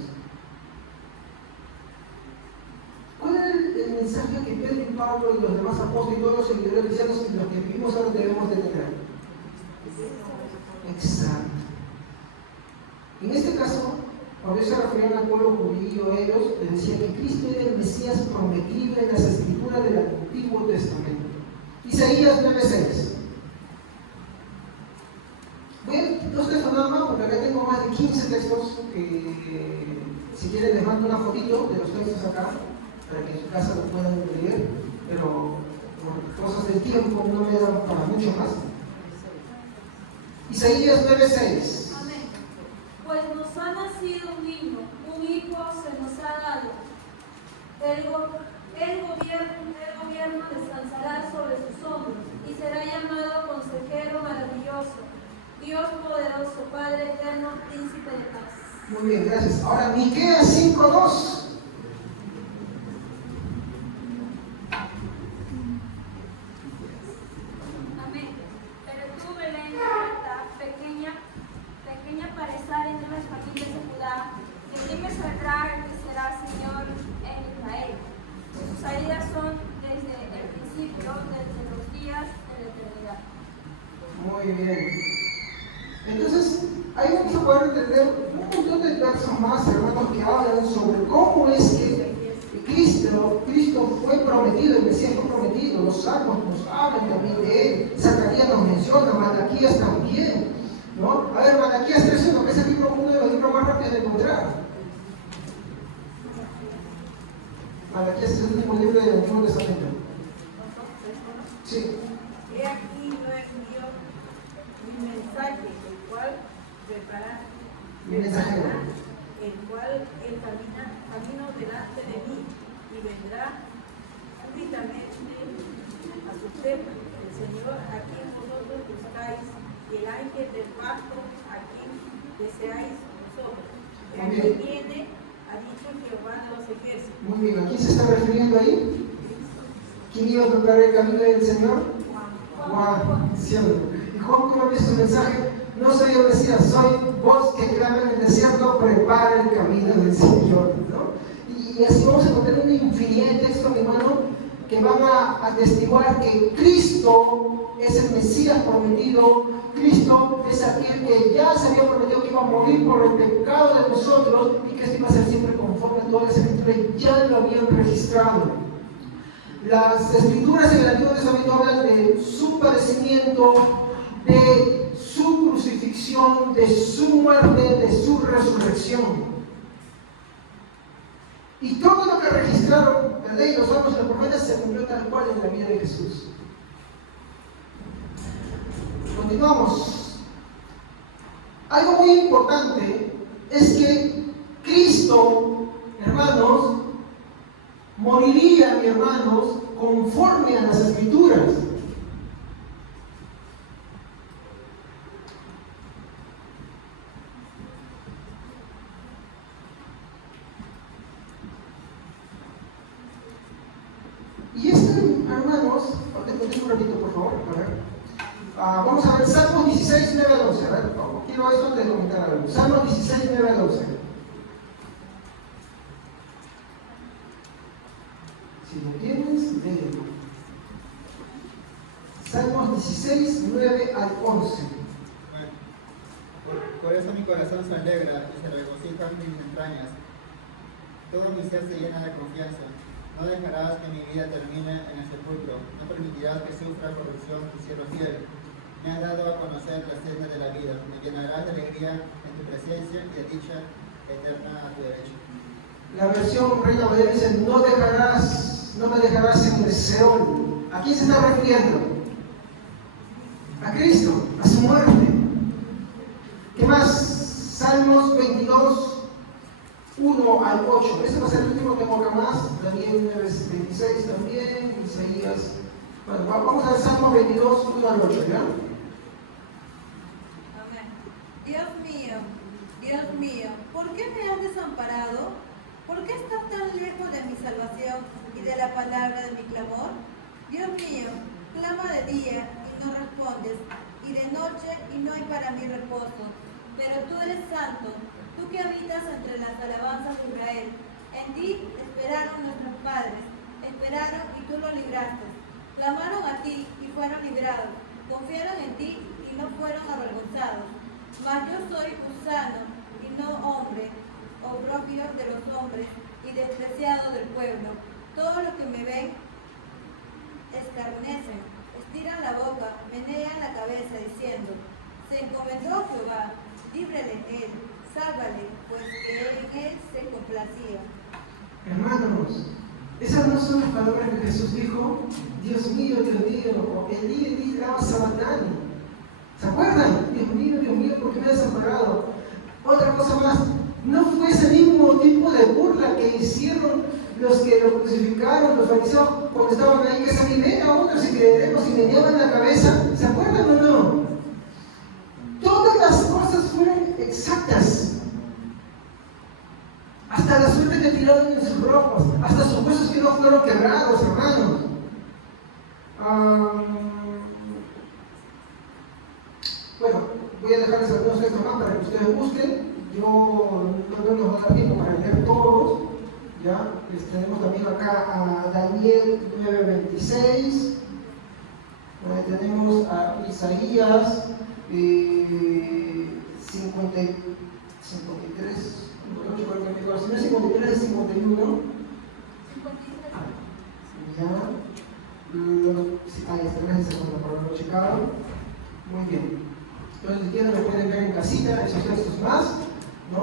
¿Cuál era el mensaje que Pedro y Pablo y los demás apóstoles y todos los seguidores cristianos y los que vivimos ahora debemos de tener? Exacto. En este caso, cuando ellos se referían al pueblo judío, ellos les decían que Cristo era el Mesías prometido en las escrituras del Antiguo Testamento. Isaías 9:6. Voy a dos textos nada más, porque acá tengo más de 15 textos que si quieren les mando una fotito de los textos acá, para que en su casa lo puedan leer, pero por cosas del tiempo no me dan para mucho más. Isaías 9:6. Amén. Pues nos ha nacido un niño, un hijo se nos ha dado. El gobierno descansará sobre sus hombros y será llamado Consejero Maravilloso, Dios Poderoso, Padre Eterno, Príncipe de Paz. Muy bien, gracias. Ahora, Miqueas 5:2. Amén. Pero tú, Belén, Efrata, pequeña para estar entre las familias de Judá, de ti me saldrá el que será Señor en Israel. Sus salidas son desde el principio, desde los días de la eternidad. Muy bien. Entonces, ahí vamos a poder entender un montón de versos más, hermanos, que hablan sobre cómo es que Cristo fue prometido, el Mesías fue prometido. Los salmos nos hablan también de él. Zacarías nos menciona, Malaquías también, ¿no? A ver, Malaquías 3:1, que es el libro, uno de los libros más rápidos de encontrar. Malaquías es el último libro del Antiguo Testamento. Sí. He aquí yo envío mi mensaje, el cual preparará, el cual el camino delante de mí, y vendrá súbitamente a su templo. El Señor a quien vosotros buscáis, y el ángel del pacto a quien deseáis vosotros. Que aquí viene, ha dicho Jehová de los ejércitos. Muy bien, ¿a quién se está refiriendo ahí? ¿Quién iba a preparar el camino del Señor? Juan, ¿cierto? Y Juan, ¿cómo dice su mensaje? No soy el Mesías, soy vos que clama en el desierto, prepara el camino del Señor, ¿no? Y así vamos a encontrar una infinidad de textos, mi hermano, que van a atestiguar que Cristo es el Mesías prometido. Cristo es aquel que ya se había prometido que iba a morir por el pecado de nosotros y que esto iba a ser siempre conforme a todas las escrituras, ya lo habían registrado. Las escrituras en el Antiguo Testamento hablan de su padecimiento, de su crucifixión, de su muerte, de su resurrección. Y todo lo que registraron, la ley, los salmos y los profetas, se cumplió tal cual en la vida de Jesús. Continuamos. Algo muy importante es que Cristo, hermanos, moriría, mis hermanos, conforme a las Escrituras. Y hermanos, un ratito, por favor, a ver. Vamos a ver Salmos 16, 9 a 12. A ver, quiero esto antes de comentar algo. Salmos 16, 9 a 12. Si lo tienes, léelo. Salmos 16, 9 al 11. Por eso mi corazón se alegra y se regocijan mis entrañas. Todo mi ser se llena de confianza. No dejarás que mi vida termine en el sepulcro. No permitirás que sufra corrupción tu siervo fiel. Me has dado a conocer las sendas de la vida. Me llenarás de alegría en tu presencia y de dicha eterna a tu derecha. La versión Reina Valera dice: no me dejarás en el Seol. ¿A quién se está refiriendo? A Cristo, a su muerte. ¿Qué más? Salmos 22, 1 al 8. Ese va a ser el último que tengo acá más. Daniel 26 también, Isaías. Bueno, vamos a ver Salmos 22, 1 al 8, ¿ya? Amén. Dios mío, ¿por qué me has desamparado? ¿Por qué estás tan lejos de mi salvación y de la palabra de mi clamor? Dios mío, clamo de día y no respondes, y de noche y no hay para mí reposo. Pero tú eres santo, tú que habitas entre las alabanzas de Israel. En ti esperaron nuestros padres, esperaron y tú los libraste. Clamaron a ti y fueron librados, confiaron en ti y no fueron avergonzados. Mas yo soy gusano y no hombre, pueblo. Todos los que me ven escarnecen, estiran la boca, menean la cabeza diciendo, se encomendó a Jehová, líbrale él, sálvale, pues que en él se complacía. Hermanos, esas no son las palabras que Jesús dijo. Dios mío, Elí lama sabachthani. ¿Se acuerdan? Dios mío, ¿por qué me has desamparado? Otra cosa más, ¿no fue ese mismo tipo de burla que hicieron los que lo crucificaron, los fariseos, cuando estaban ahí, que se ven a otros y creeremos y meneaban la cabeza? ¿Se acuerdan o no? Todas las cosas fueron exactas. Hasta la suerte que tiraron en sus ropas, hasta sus huesos que no fueron quebrados, hermanos. Bueno, voy a dejarles algunos textos más para que ustedes busquen. Yo no nos va a dar tiempo para leer todos. ¿Ya? Tenemos también acá a Daniel 9:26. Tenemos a Isaías 53. No recuerdo qué me si no es 53 es 51. Ya. Ahí está, gracias por haberlo checado. Muy bien. Entonces, si quieren, lo pueden ver en casita, esos textos más, ¿no?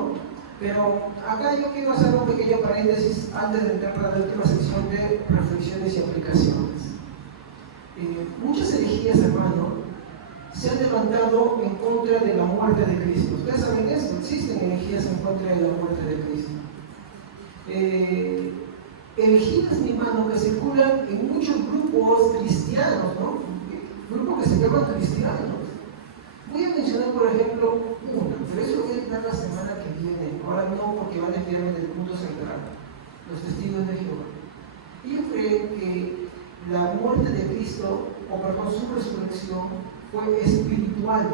Pero acá yo quiero hacer un pequeño paréntesis antes de entrar para la última sección de reflexiones y aplicaciones. Muchas herejías, hermano, se han levantado en contra de la muerte de Cristo. Ustedes saben esto, existen herejías en contra de la muerte de Cristo. Herejías, mi hermano, que circulan en muchos grupos cristianos, ¿no? Grupos que se llaman cristianos. Voy a mencionar, por ejemplo, una, pero eso lo voy a explicar la semana que viene. Ahora no, porque van a desviarme del punto central, los testigos de Jehová. Ellos creen que la muerte de Cristo, o perdón, su resurrección, fue espiritual,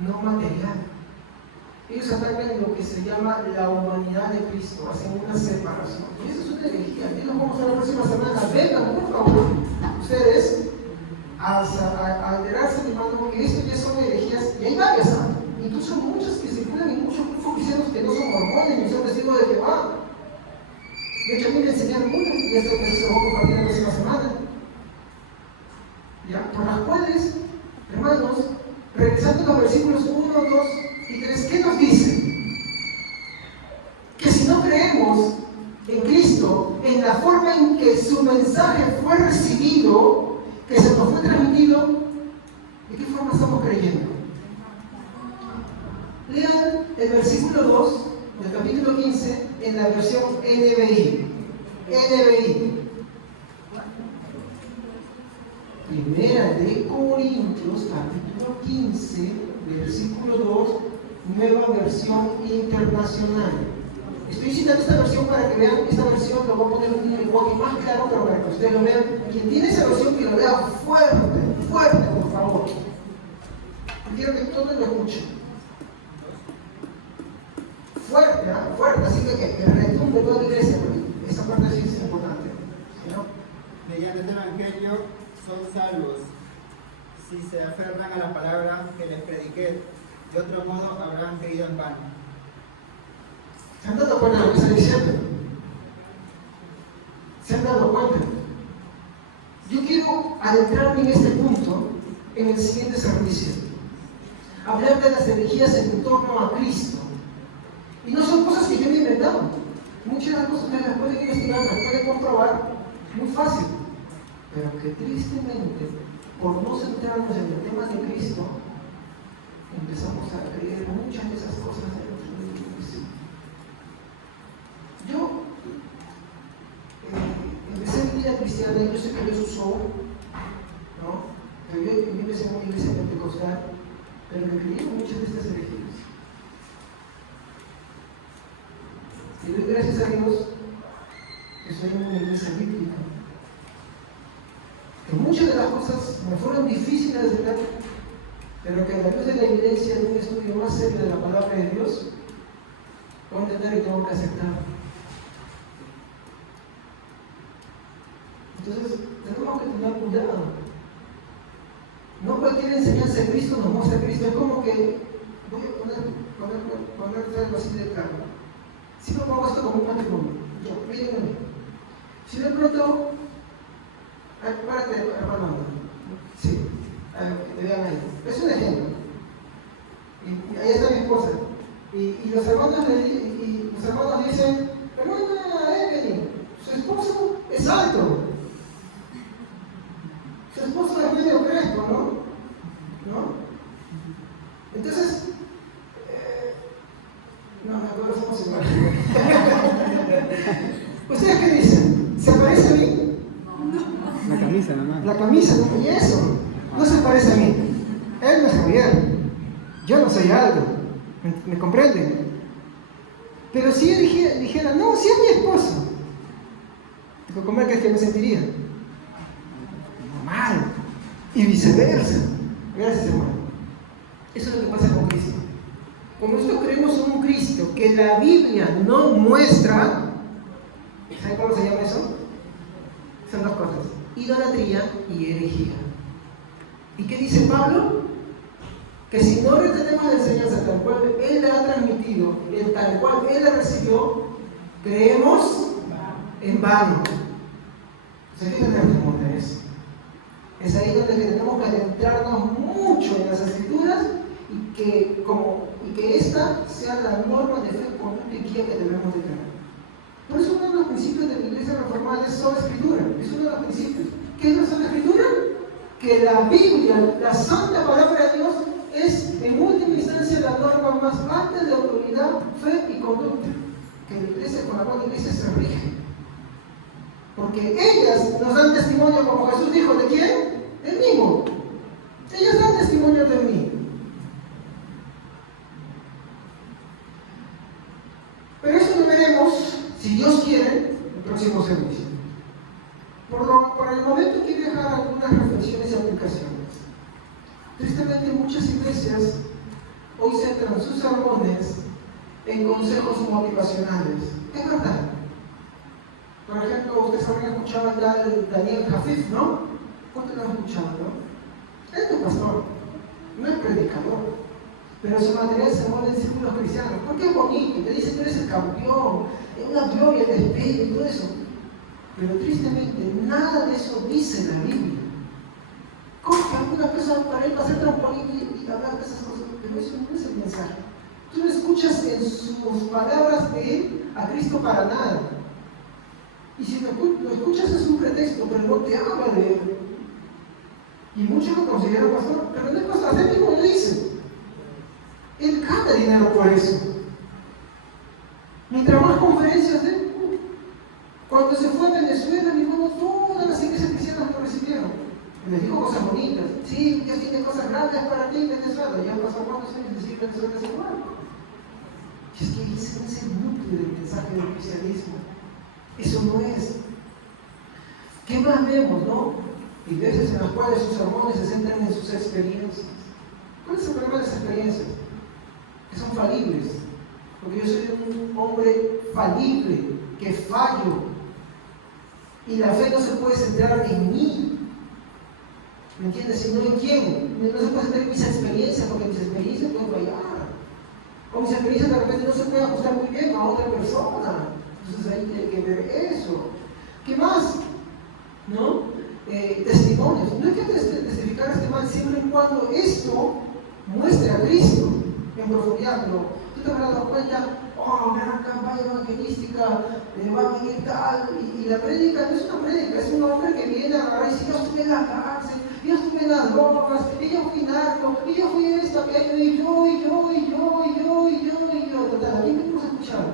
no material. Ellos atacan lo que se llama la humanidad de Cristo, hacen una separación. Y eso es una herejía. Y nos vamos a la próxima semana. Vengan, por favor, ustedes a enterarse, mi hermano, porque esto ya son herejías, y hay varias, ¿sabes? Incluso muchas que circulan en muchos grupos cristianos que no son mormones ni son testigos de Jehová. De hecho, a mí me enseñaron una, y esto se lo voy a compartir la próxima semana. ¿Ya? Por las cuales, hermanos, regresando a los versículos 1, 2 y 3, ¿qué nos dicen? Que si no creemos en Cristo, en la forma en que su mensaje fue recibido, que se nos fue transmitido, ¿de qué forma estamos creyendo? Lean el versículo 2 del capítulo 15 en la versión NBI. Primera de Corintios, capítulo 15, versículo 2, nueva versión internacional. Estoy citando esta versión para que vean esta versión, lo voy a poner en el lenguaje más claro, pero para que ustedes lo vean. Quien tiene esa versión, que lo vea fuerte, por favor. Quiero que todos lo escuchen. Fuerte, fuerte, así que retumbe toda la iglesia, porque esa parte sí es importante. ¿Sí, no? Mediante este evangelio son salvos si se aferran a la palabra que les prediqué. De otro modo habrán creído en vano. ¿Se han dado cuenta de lo que está diciendo? ¿Se han dado cuenta? Yo quiero adentrarme en este punto en el siguiente servicio. Hablar de las herejías en torno a Cristo. Y no son cosas que yo me he inventado. Muchas de las cosas me las pueden investigar, me las pueden comprobar. Muy fácil. Pero que tristemente, por no centrarnos en el tema de Cristo, empezamos a creer muchas de esas cosas de nuestro Dios. Yo empecé mi vida cristiana y yo sé que Dios usó, ¿no? Pero yo empecé en una iglesia pentecostal, pero me creí en muchas de estas herejías. Y doy gracias a Dios que soy en una iglesia bíblica. Que muchas de las cosas me fueron difíciles de aceptar, pero que a la luz de la evidencia de un estudio más serio de la palabra de Dios, voy a entender y tengo que aceptar. Entonces, tenemos que tener cuidado. No cualquier enseñanza de Cristo nos muestra a Cristo. Es como que, voy a poner algo así de claro. Si me pongo esto como un matrimonio, yo, miren a mí. Si de pronto, párate, hermano, sí, que te vean ahí. Es un ejemplo. Y ahí está mi esposa. Y los hermanos dicen, hermana Evelyn, su esposo es alto. Su esposo es medio crespo, ¿no? Entonces, no me acuerdo cómo se llama. ¿Ustedes qué dicen? ¿Se parece a mí? La camisa, nomás. La camisa, ¿no? Y eso, no se parece a mí. Él no es Javier. Yo no soy Aldo. ¿Me comprenden? Pero si él dijera, no, si es mi esposo, ¿cómo es que me sentiría? Mal. Y viceversa. Gracias, hermano. Eso es lo que pasa con Cristo. Como nosotros creemos en un Cristo que la Biblia no muestra, ¿saben cómo se llama eso? Son dos cosas: idolatría y herejía. ¿Y qué dice Pablo? Que si no retenemos la enseñanza tal cual Él la ha transmitido, tal cual Él la recibió, creemos en vano. O sea, ¿qué tenemos de eso? Es ahí donde tenemos que adentrarnos mucho en las Escrituras y que esta sea la norma de fe, conducta y guía que debemos de tener. Por eso uno de los principios de la Iglesia Reformada es sola Escritura. Es uno de los principios. ¿Qué es la sola Escritura? Que la Biblia, la santa palabra de Dios, es en última instancia la norma más alta de autoridad, fe y conducta que la Iglesia, con la cual la Iglesia se rige. Porque ellas nos dan testimonio, como Jesús dijo, ¿de quién? Del mismo. Ellas dan testimonio de mí. Pero eso lo veremos, si Dios quiere, el próximo servicio. Por el momento quiero dejar algunas reflexiones y aplicaciones. Tristemente muchas iglesias hoy centran sus sermones en consejos motivacionales. Es verdad. Por ejemplo, ustedes habrán escuchado al Daniel Jafif, ¿no? ¿Cuántos lo han escuchado, no? Él no es pastor, no es predicador, pero su material se mueve en círculos cristianos. Porque es bonito, te dice que eres el campeón, es una gloria, el despegue y todo eso. Pero tristemente, nada de eso dice la Biblia. Como que alguna cosa para él va a ser trampolín y hablar de esas cosas, pero eso no es el mensaje. Tú no escuchas en sus palabras de él a Cristo para nada. Y si lo escuchas es un pretexto, pero no te habla de él. Y muchos lo consideran pastor, pero no es pastor, él mismo lo dice. Él gana dinero por eso. Mientras más conferencias de él, cuando se fue a Venezuela, mi hermano, todas las iglesias cristianas lo recibieron. Y les dijo cosas bonitas. Sí, Dios tiene cosas grandes para ti, Venezuela. Ya han pasado cuántos años decir Venezuela es igual. Y es que ese no es el núcleo del mensaje del cristianismo. Eso no es. ¿Qué más vemos, no? Iglesias en las cuales sus sermones se centran en sus experiencias. ¿Cuál es el problema de las experiencias? Que son falibles. Porque yo soy un hombre falible, que fallo. Y la fe no se puede centrar en mí. ¿Me entiendes? Sino en quién. No se puede centrar en mis experiencias, porque mis experiencias pueden fallar. O mis experiencias de repente no se pueden ajustar muy bien a otra persona. Entonces ahí hay que ver eso. ¿Qué más? ¿No? Testimonios. No hay que testificar siempre y cuando esto muestre a Cristo en profundidad. Pero tú te habrás dado cuenta, gran campaña evangelística, va a venir tal, y la prédica no es una prédica, es un hombre que viene a agarrar y dice: yo estuve en la cárcel, yo estuve en las drogas, y yo fui narco, y yo fui esto, aquello, y yo. Total, ¿a quién tenemos que escuchar?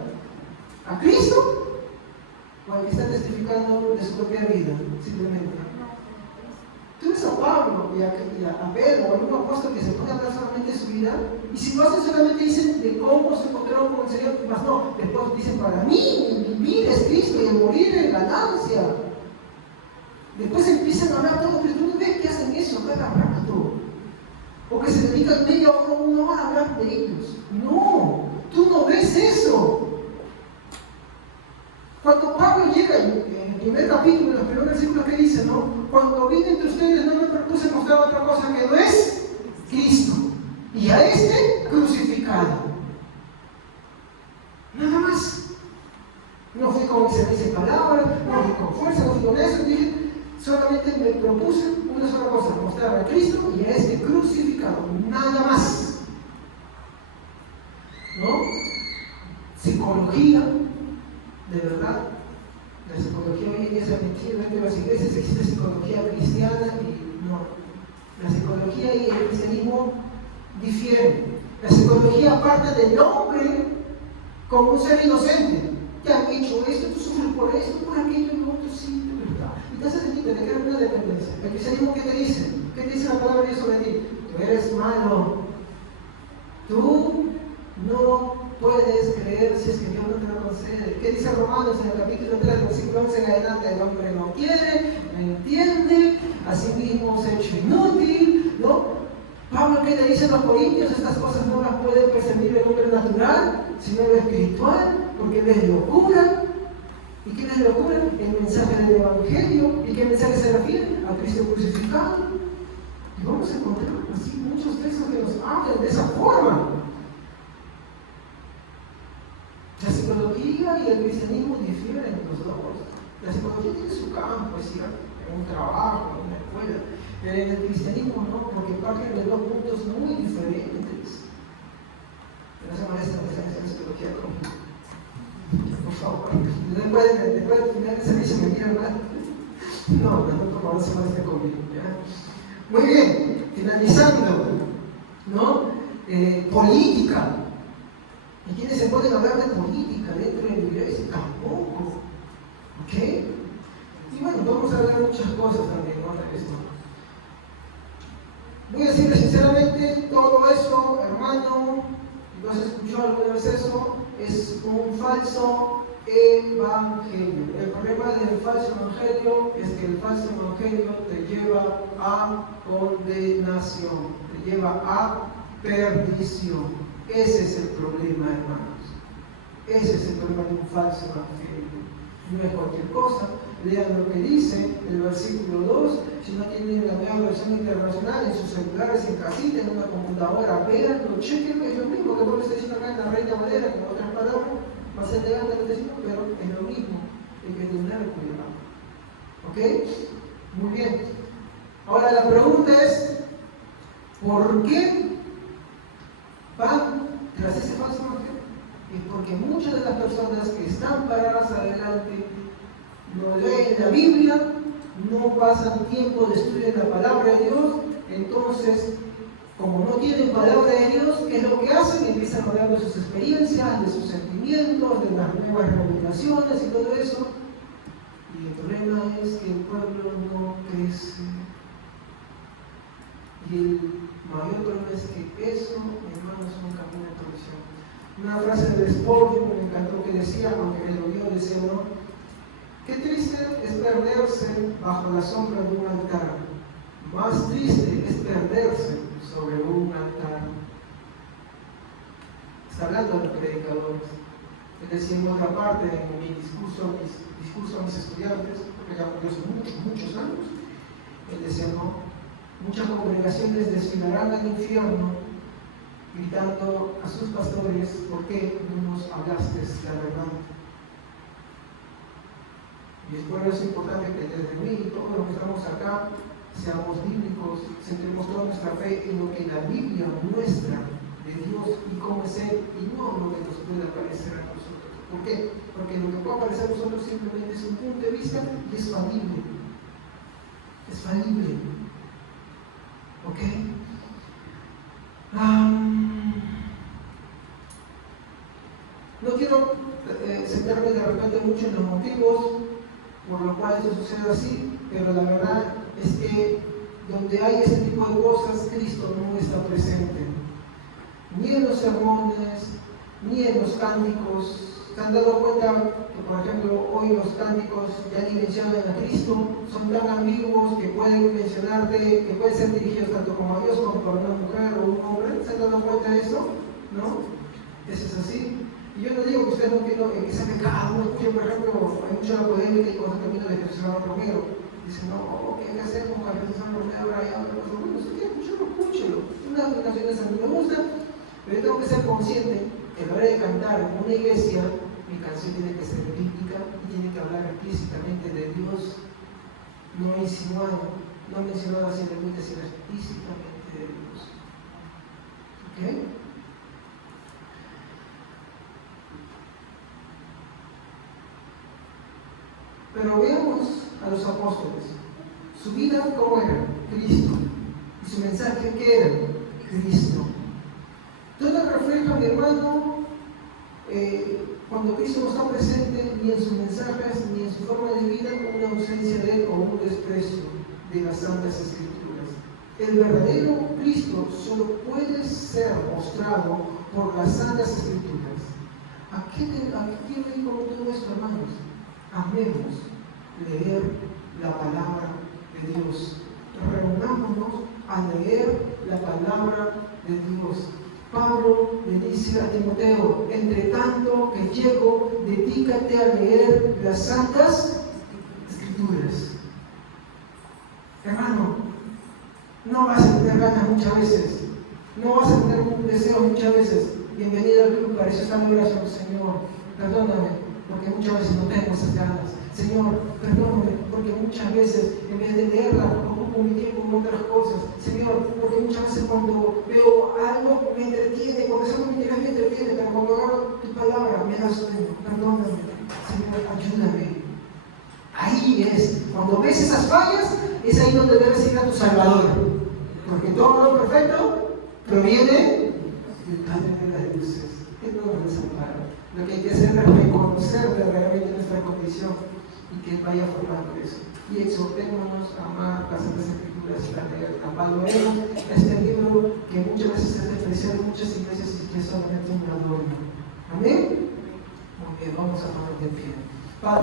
¿A Cristo? ¿O al que está testificando de su propia vida, simplemente? Tú ves a Pablo y a Pedro, o algún apóstol que se pone a hablar solamente de su vida, y si lo hacen solamente dicen de cómo se encontraron con el Señor, más no, después dicen: para mí, el vivir es Cristo y el morir es ganancia. Después empiezan a hablar todo, pero tú no ves que hacen eso cada rato, o que se dedican media hora o una hora a hablar de ellos. No, tú no ves eso. Cuando Pablo llega en el primer capítulo, en los primeros versículos, que dice, ¿no? Cuando vine entre ustedes no me propuse mostrar otra cosa que no es Cristo, y a este crucificado. Nada más. No fui con excelencia en palabras, no fui con fuerza, no fui con eso. Dije, solamente me propuse una sola cosa, mostrar a Cristo y a este crucificado, nada más. ¿No? Psicología, de verdad. La psicología hoy en día se ha metido dentro de las iglesias, existe psicología cristiana y no. La psicología y el cristianismo difieren. La psicología parte del hombre como un ser inocente. Te han hecho esto, tú sufres por esto, por aquello, y otro sí, de verdad. Y te hace sentir, te queda una dependencia. El cristianismo, ¿qué te dice? ¿Qué te dice la palabra de Dios sobre ti? Tú eres malo. Tú no puedes creer si es que Dios no te lo concede. ¿Qué dice Romanos en el capítulo 3, versículo 11 en adelante? El hombre no quiere, no entiende, así mismo se ha hecho inútil, ¿no? Pablo, ¿qué le dice a los corintios? Estas cosas no las puede percibir el hombre natural, sino lo espiritual, porque es locura. ¿Y qué es locura? El mensaje del Evangelio. ¿Y qué mensaje se refiere? A Cristo crucificado. Y vamos a encontrar así muchos textos que nos hablan de esa forma. La psicología y el cristianismo difieren los dos. La psicología tiene su campo, es cierto, en un trabajo, en una escuela, pero en el cristianismo no, porque parten de dos puntos muy diferentes. Pero esa maestra no está en psicología conmigo. Por favor, después del final del servicio me miran mal. No, por favor, se maestra conmigo. ¿Ya? Muy bien, finalizando, ¿no? Política. ¿Y quiénes se pueden hablar de política dentro de la iglesia? Tampoco. ¿Ok? Y bueno, vamos a hablar de muchas cosas también, ¿no? De esto. Voy a decirle sinceramente, todo eso, hermano, ¿no has escuchado alguna vez eso? Es un falso evangelio. El problema del falso evangelio es que el falso evangelio te lleva a condenación, te lleva a perdición. Ese es el problema, hermanos. Ese es el problema de un falso evangelio. No es cualquier cosa. Lean lo que dice el versículo 2. Si no tienen la nueva versión internacional en sus celulares, en casita, en una computadora, véanlo, chequenlo. Es lo mismo que Pablo está diciendo acá en la Reina Valera, con otras palabras, más elegante lo está diciendo, pero es lo mismo. Hay que tener cuidado. ¿Ok? Muy bien. Ahora la pregunta es, ¿por qué van tras ese falso evangelio? Es porque muchas de las personas que están paradas adelante no leen la Biblia, no pasan tiempo de estudio en la palabra de Dios. Entonces, como no tienen palabra de Dios, ¿qué es lo que hacen? Empiezan a hablar de sus experiencias, de sus sentimientos, de las nuevas revelaciones y todo eso. Y el problema es que el pueblo no crece. Y el mayor problema es que eso, hermanos, es un camino de torsión. Una frase de Spurgeon me encantó que decía, aunque me lo vio, decía, ¿no? Qué triste es perderse bajo la sombra de un altar. Más triste es perderse sobre un altar. Está hablando de los predicadores. Es decir, en otra parte, en mi discurso a mis estudiantes, porque ya murió hace muchos años, él decía, no, muchas congregaciones desfilarán al infierno gritando a sus pastores, ¿por qué no nos hablaste la verdad? Y es por eso importante que desde mí y todos los que estamos acá seamos bíblicos, centremos toda nuestra fe en lo que la Biblia muestra de Dios y cómo es Él, y no lo que nos puede parecer a nosotros. ¿Por qué? Porque lo que puede parecer a nosotros simplemente es un punto de vista y es falible. Es falible. ¿Ok? No quiero centrarme de repente mucho en los motivos por los cuales esto sucede así, pero la verdad es que donde hay ese tipo de cosas, Cristo no está presente. Ni en los sermones, ni en los cánticos. ¿Se han dado cuenta que, por ejemplo, hoy los cánticos ya ni mencionan a Cristo? Son tan ambiguos que pueden mencionarte, que pueden ser dirigidos tanto como a Dios como para una mujer o un hombre. ¿Se han dado cuenta de eso? ¿No? Eso es así. Y yo no digo que ustedes no quiero que sea pecado. Escuchen, por ejemplo, hay mucha polémica y con el camino de Jesús San Romero. Dicen, no, ¿qué hacemos con Jesús San Romero? Ahora ya otra cosa. Bueno, si quieren escucharlo, escúchenlo. Unas aplicaciones a mí me gustan, pero yo tengo que ser consciente que a la hora de cantar en una iglesia, mi canción tiene que ser bíblica y tiene que hablar explícitamente de Dios, no insinuado, no mencionado así de muy, sino explícitamente de Dios. ¿Ok? Pero veamos a los apóstoles. Su vida, ¿cómo era? Cristo. Y su mensaje, ¿qué era? Cristo. Todo refleja, mi hermano, cuando Cristo no está presente, ni en sus mensajes, ni en su forma de vida, una ausencia de Él o un desprecio de las Santas Escrituras. El verdadero Cristo solo puede ser mostrado por las Santas Escrituras. ¿A qué quiero ir con todo esto, hermanos? Amemos leer la palabra de Dios. Reunámonos a leer la palabra de Dios. Pablo le dice a Timoteo: entre tanto que llego, dedícate a leer las Santas Escrituras. Hermano, no vas a tener ganas muchas veces, no vas a tener un deseo muchas veces. Bienvenido al club, para eso está mi oración, Señor. Perdóname, porque muchas veces no tengo esas ganas. Señor, perdóname, porque muchas veces en vez de leerla, ocupo mi tiempo en otras cosas. Señor, porque muchas veces cuando veo algo me entretiene, cuando salgo mi interés me entretiene, pero cuando agarro tu palabra me da sueño. Perdóname, Señor, ayúdame. Ahí es, cuando ves esas fallas, es ahí donde debes ir a tu Salvador. Porque todo lo perfecto proviene del Padre de las luces. Él no nos desampara. Lo que hay que hacer es reconocer verdaderamente nuestra condición y que Él vaya formando eso. Y exhortémonos a amar las Santas Escrituras y a leerlas. Valoremos este libro que muchas veces es despreciado en muchas iglesias y que es solamente un adorno. Amén. Muy bien, vamos a poner de pie. Padre,